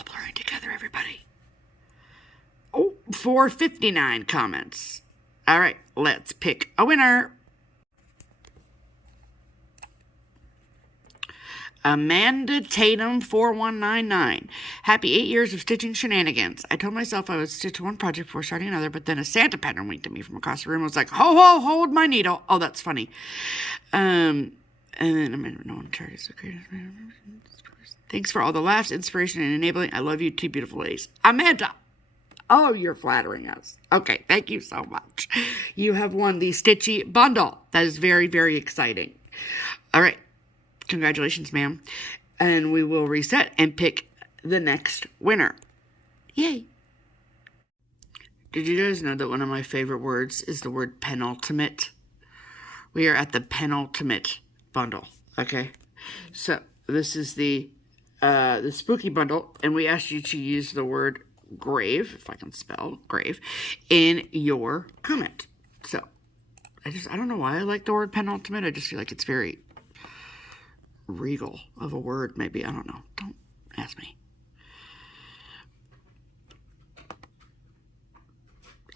blurring together, everybody. Oh, 459 comments. All right, let's pick a winner. Amanda Tatum 4199. Happy 8 years of stitching shenanigans. I told myself I would stitch one project before starting another, but then a Santa pattern winked at me from across the room. I was like, ho, ho, hold my needle. Oh, that's funny. And then no one tried to create. Thanks for all the laughs, inspiration, and enabling. I love you, two beautiful ladies. Amanda. Oh, you're flattering us. Okay, thank you so much. You have won the Stitchy bundle. That is very, very exciting. All right. Congratulations, ma'am. And we will reset and pick the next winner. Yay. Did you guys know that one of my favorite words is the word penultimate? We are at the penultimate bundle. Okay. So this is the spooky bundle, and we asked you to use the word grave, if I can spell grave, in your comment. So I don't know why I like the word penultimate. I just feel like it's very regal of a word, maybe. I don't know. Don't ask me.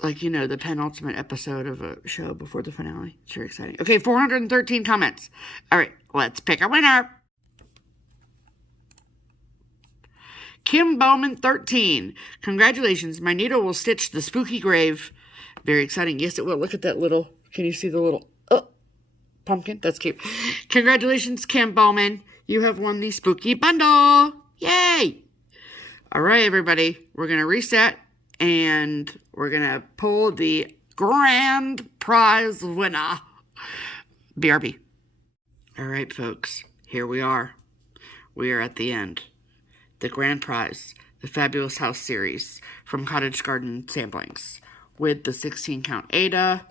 like, you know, the penultimate episode of a show before the finale. It's very exciting. Okay, 413 comments. All right, let's pick a winner. Kim Bowman 13. Congratulations. My needle will stitch the spooky grave. Very exciting. Yes, it will. Look at that little, can you see the little pumpkin? That's cute. Congratulations, Kim Bowman. You have won the spooky bundle. Yay. All right, everybody. We're going to reset and we're going to pull the grand prize winner. BRB. All right, folks. Here we are. We are at the end. The grand prize, the Fabulous House series from Cottage Garden Samplings with the 16 count Ada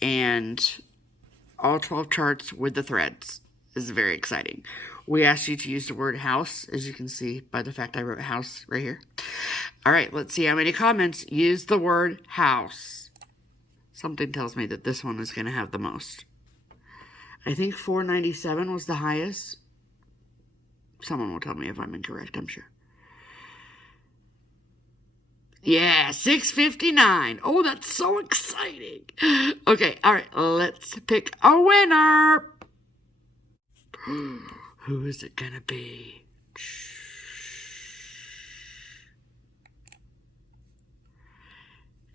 and all 12 charts with the threads. This is very exciting. We asked you to use the word house, as you can see by the fact I wrote house right here. All right, let's see how many comments use the word house. Something tells me that this one is going to have the most. I think 497 was the highest. Someone will tell me if I'm incorrect, I'm sure. Yeah, 659. Oh, that's so exciting. Okay, all right, let's pick a winner. Who is it gonna be?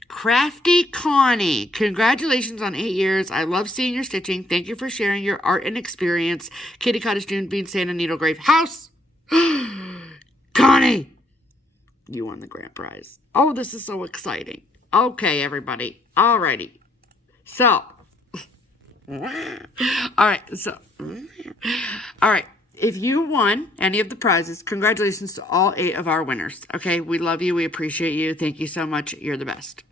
Crafty Connie. Congratulations on 8 years. I love seeing your stitching. Thank you for sharing your art and experience. Kitty Cottage June Bean Santa Needle Grave House. Connie! You won the grand prize. Oh, this is so exciting. Okay, everybody. Alrighty. So. Alright, so. Alright. If you won any of the prizes, congratulations to all 8 of our winners. Okay, we love you. We appreciate you. Thank you so much. You're the best.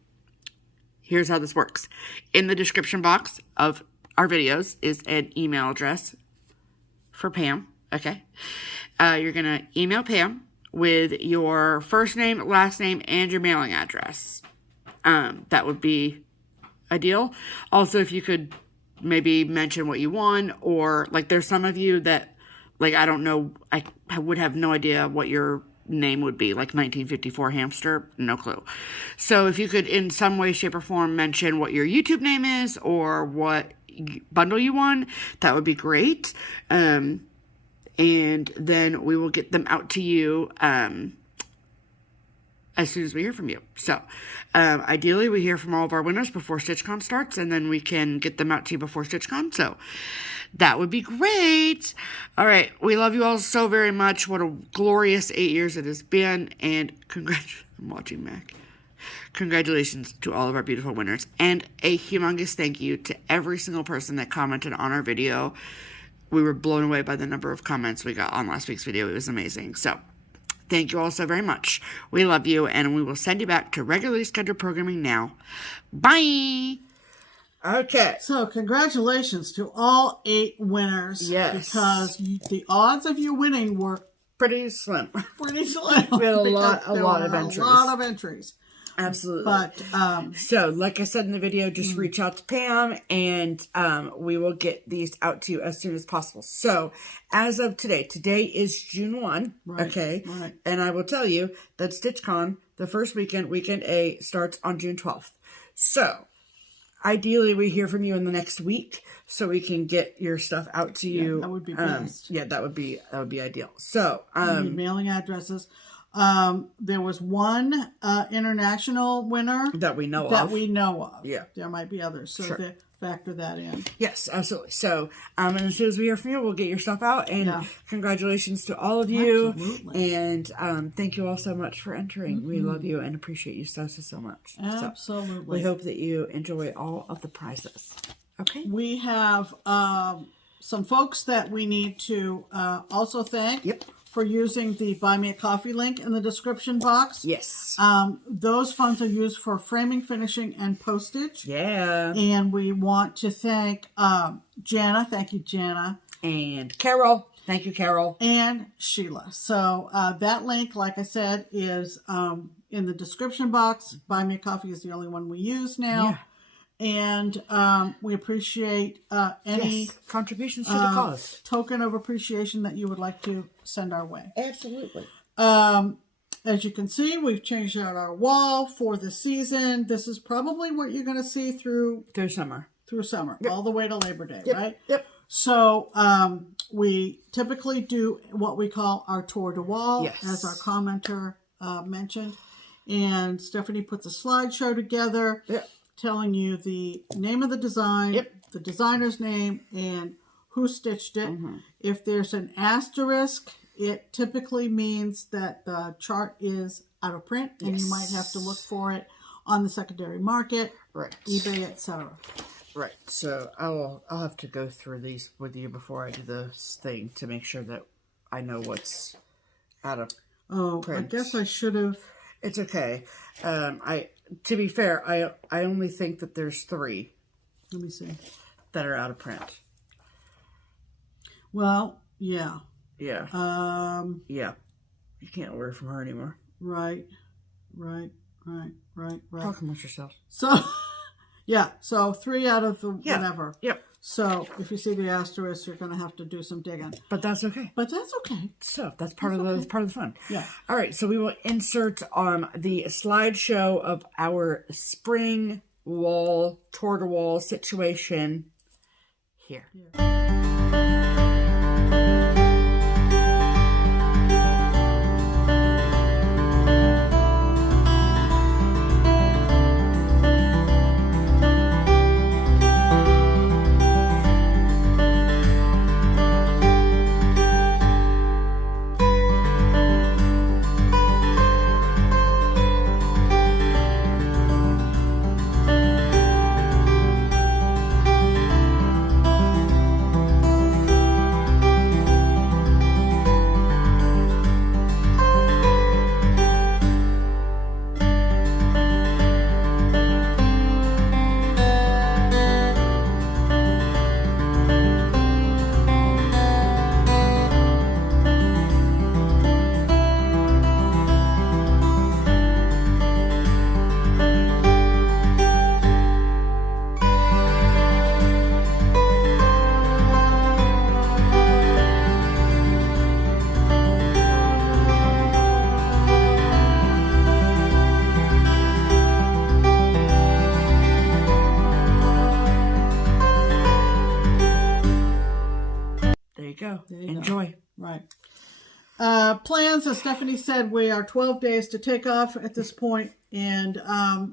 Here's how this works. In the description box of our videos is an email address for Pam. Okay, you're going to email Pam with your first name, last name, and your mailing address. That would be ideal. Also, if you could maybe mention what you won, or like there's some of you that, like, I don't know, I would have no idea what your name would be, like 1954 hamster, no clue. So if you could in some way, shape, or form mention what your YouTube name is or what bundle you won, that would be great. And then we will get them out to you as soon as we hear from you. So ideally we hear from all of our winners before StitchCon starts, and then we can get them out to you before StitchCon. So that would be great. All right. We love you all so very much. What a glorious 8 years it has been. And I'm watching Mac. Congratulations to all of our beautiful winners. And a humongous thank you to every single person that commented on our video. We were blown away by the number of comments we got on last week's video. It was amazing. So thank you all so very much. We love you, and we will send you back to regularly scheduled programming now. Bye. Okay. So congratulations to all 8 winners. Yes. Because the odds of you winning were pretty slim. Pretty slim. We had a lot of entries. A lot of entries. Absolutely. But so, like I said in the video, just reach out to Pam, and we will get these out to you as soon as possible. So, as of today is June 1, right, okay? Right. And I will tell you that StitchCon, the first weekend A, starts on June 12th. So, ideally, we hear from you in the next week so we can get your stuff out to you. That would be best. Yeah, that would be ideal. So, mailing addresses. There was one international winner that we know of. Yeah. There might be others. So sure. Factor that in. Yes, absolutely. So, and as soon as we hear from you, we'll get your stuff out. And congratulations to all of you. Absolutely. And thank you all so much for entering. We love you and appreciate you so much. Absolutely. So we hope that you enjoy all of the prizes. Okay. We have some folks that we need to also thank. Yep. For using the Buy Me a Coffee link in the description box. Yes. Those funds are used for framing, finishing, and postage. Yeah. And we want to thank Jana. Thank you, Jana. And Carol. Thank you, Carol. And Sheila. So that link, like I said, is in the description box. Buy Me a Coffee is the only one we use now. Yeah. And we appreciate any contributions to the cause. Token of appreciation that you would like to send our way. Absolutely. As you can see, we've changed out our wall for the season. This is probably what you're going to see through summer. Through summer, all the way to Labor Day, Yep. right? Yep. So we typically do what we call our tour de wall, Yes. as our commenter mentioned. And Stephanie puts a slideshow together telling you the name of the design, the designer's name, and who stitched it. If there's an asterisk, it typically means that the chart is out of print, and you might have to look for it on the secondary market, eBay, etc. Right. So I'll have to go through these with you before I do this thing to make sure that I know what's out of print. I guess I should have. It's okay. To be fair, I only think that there's 3. Let me see. That are out of print. Well, yeah. Yeah. Yeah. You can't order from her anymore. Right. Talk amongst yourself. So, yeah. So 3 out of the whatever. Yep. So if you see the asterisk, you're going to have to do some digging. But that's okay. So that's part of the fun. Yeah. All right. So we will insert the slideshow of our spring wall tour de wall situation here. Enjoy. Right. Plans, as Stephanie said, we are 12 days to take off at this point, and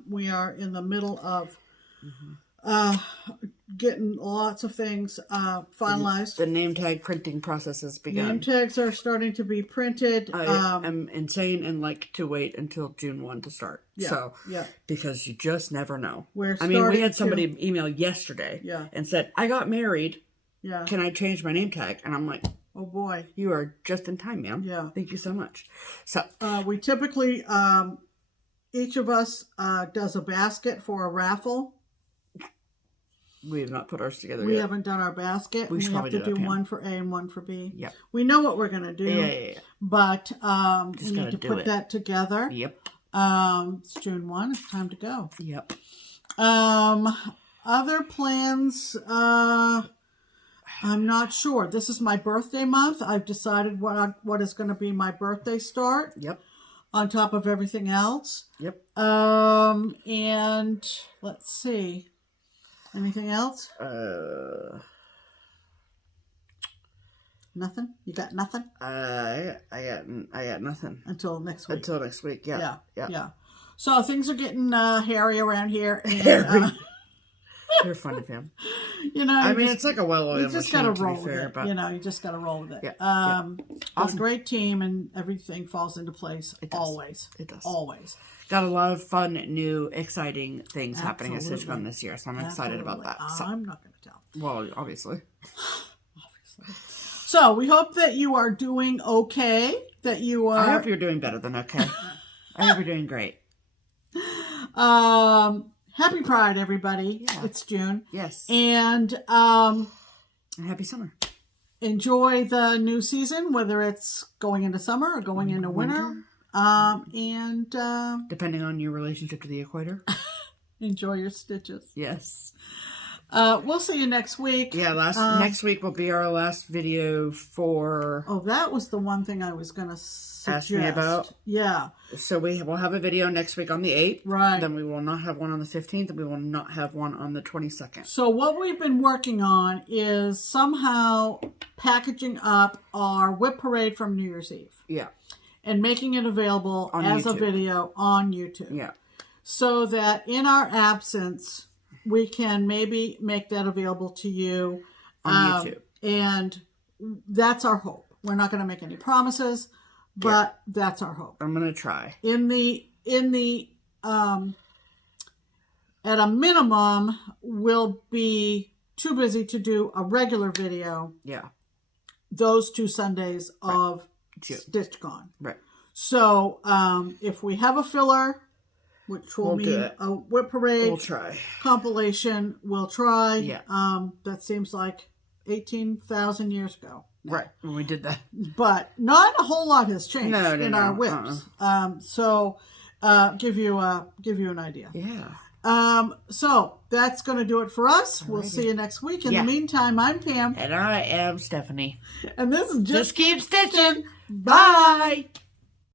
we are in the middle of getting lots of things finalized. The name tag printing process has begun. Name tags are starting to be printed. I am insane and like to wait until June 1 to start. Because you just never know. We had somebody email yesterday and said, I got married. Yeah. Can I change my name tag? And I'm like, oh boy. You are just in time, ma'am. Yeah. Thank you so much. So we typically, each of us does a basket for a raffle. We have not put ours together yet. We haven't done our basket. We have to do one for A and one for B. Yep. We know what we're going to do. Yeah. But we need to put that together. Yep. It's June 1. It's time to go. Yep. Other plans, I'm not sure. This is my birthday month. I've decided what is going to be my birthday start. Yep. On top of everything else. Yep. And let's see. Anything else? Nothing? You got nothing? I got nothing. Until next week. Until next week, yeah. Yeah. So things are getting hairy around here. And, You're funny, Pam. It's like a well-oiled machine, gotta to roll be fair. with it. But You just got to roll with it. Yeah. Awesome. It's a great team, and everything falls into place. It does. Always. It does. Always. Got a lot of fun, new, exciting things happening at StitchCon this year, so I'm excited about that. So. I'm not going to tell. Well, obviously. So we hope that you are doing okay. That you are. I hope you're doing better than okay. I hope you're doing great. Happy Pride, everybody. Yeah. It's June. Yes. And happy summer. Enjoy the new season, whether it's going into summer or going into winter. And depending on your relationship to the equator. Enjoy your stitches. Yes. We'll see you next week. Yeah, next week will be our last video for... Oh, that was the one thing I was going to suggest. Ask me about? Yeah. So we will have a video next week on the 8th. Right. Then we will not have one on the 15th, and we will not have one on the 22nd. So what we've been working on is somehow packaging up our Whip Parade from New Year's Eve. Yeah. And making it available as a video on YouTube. Yeah. So that in our absence, we can maybe make that available to you on YouTube. And that's our hope. We're not going to make any promises, but that's our hope. I'm going to try. At a minimum, we'll be too busy to do a regular video. Yeah. Those 2 Sundays of StitchCon. Right. So, if we have a filler, which will mean a Whip Parade compilation, we'll try. Yeah. That seems like 18,000 years ago. Right, when we did that. But not a whole lot has changed in our whips. So, give you an idea. Yeah. So that's going to do it for us. Alrighty. We'll see you next week. In the meantime, I'm Pam. And I am Stephanie. And this is Just Keep Stitching. Bye.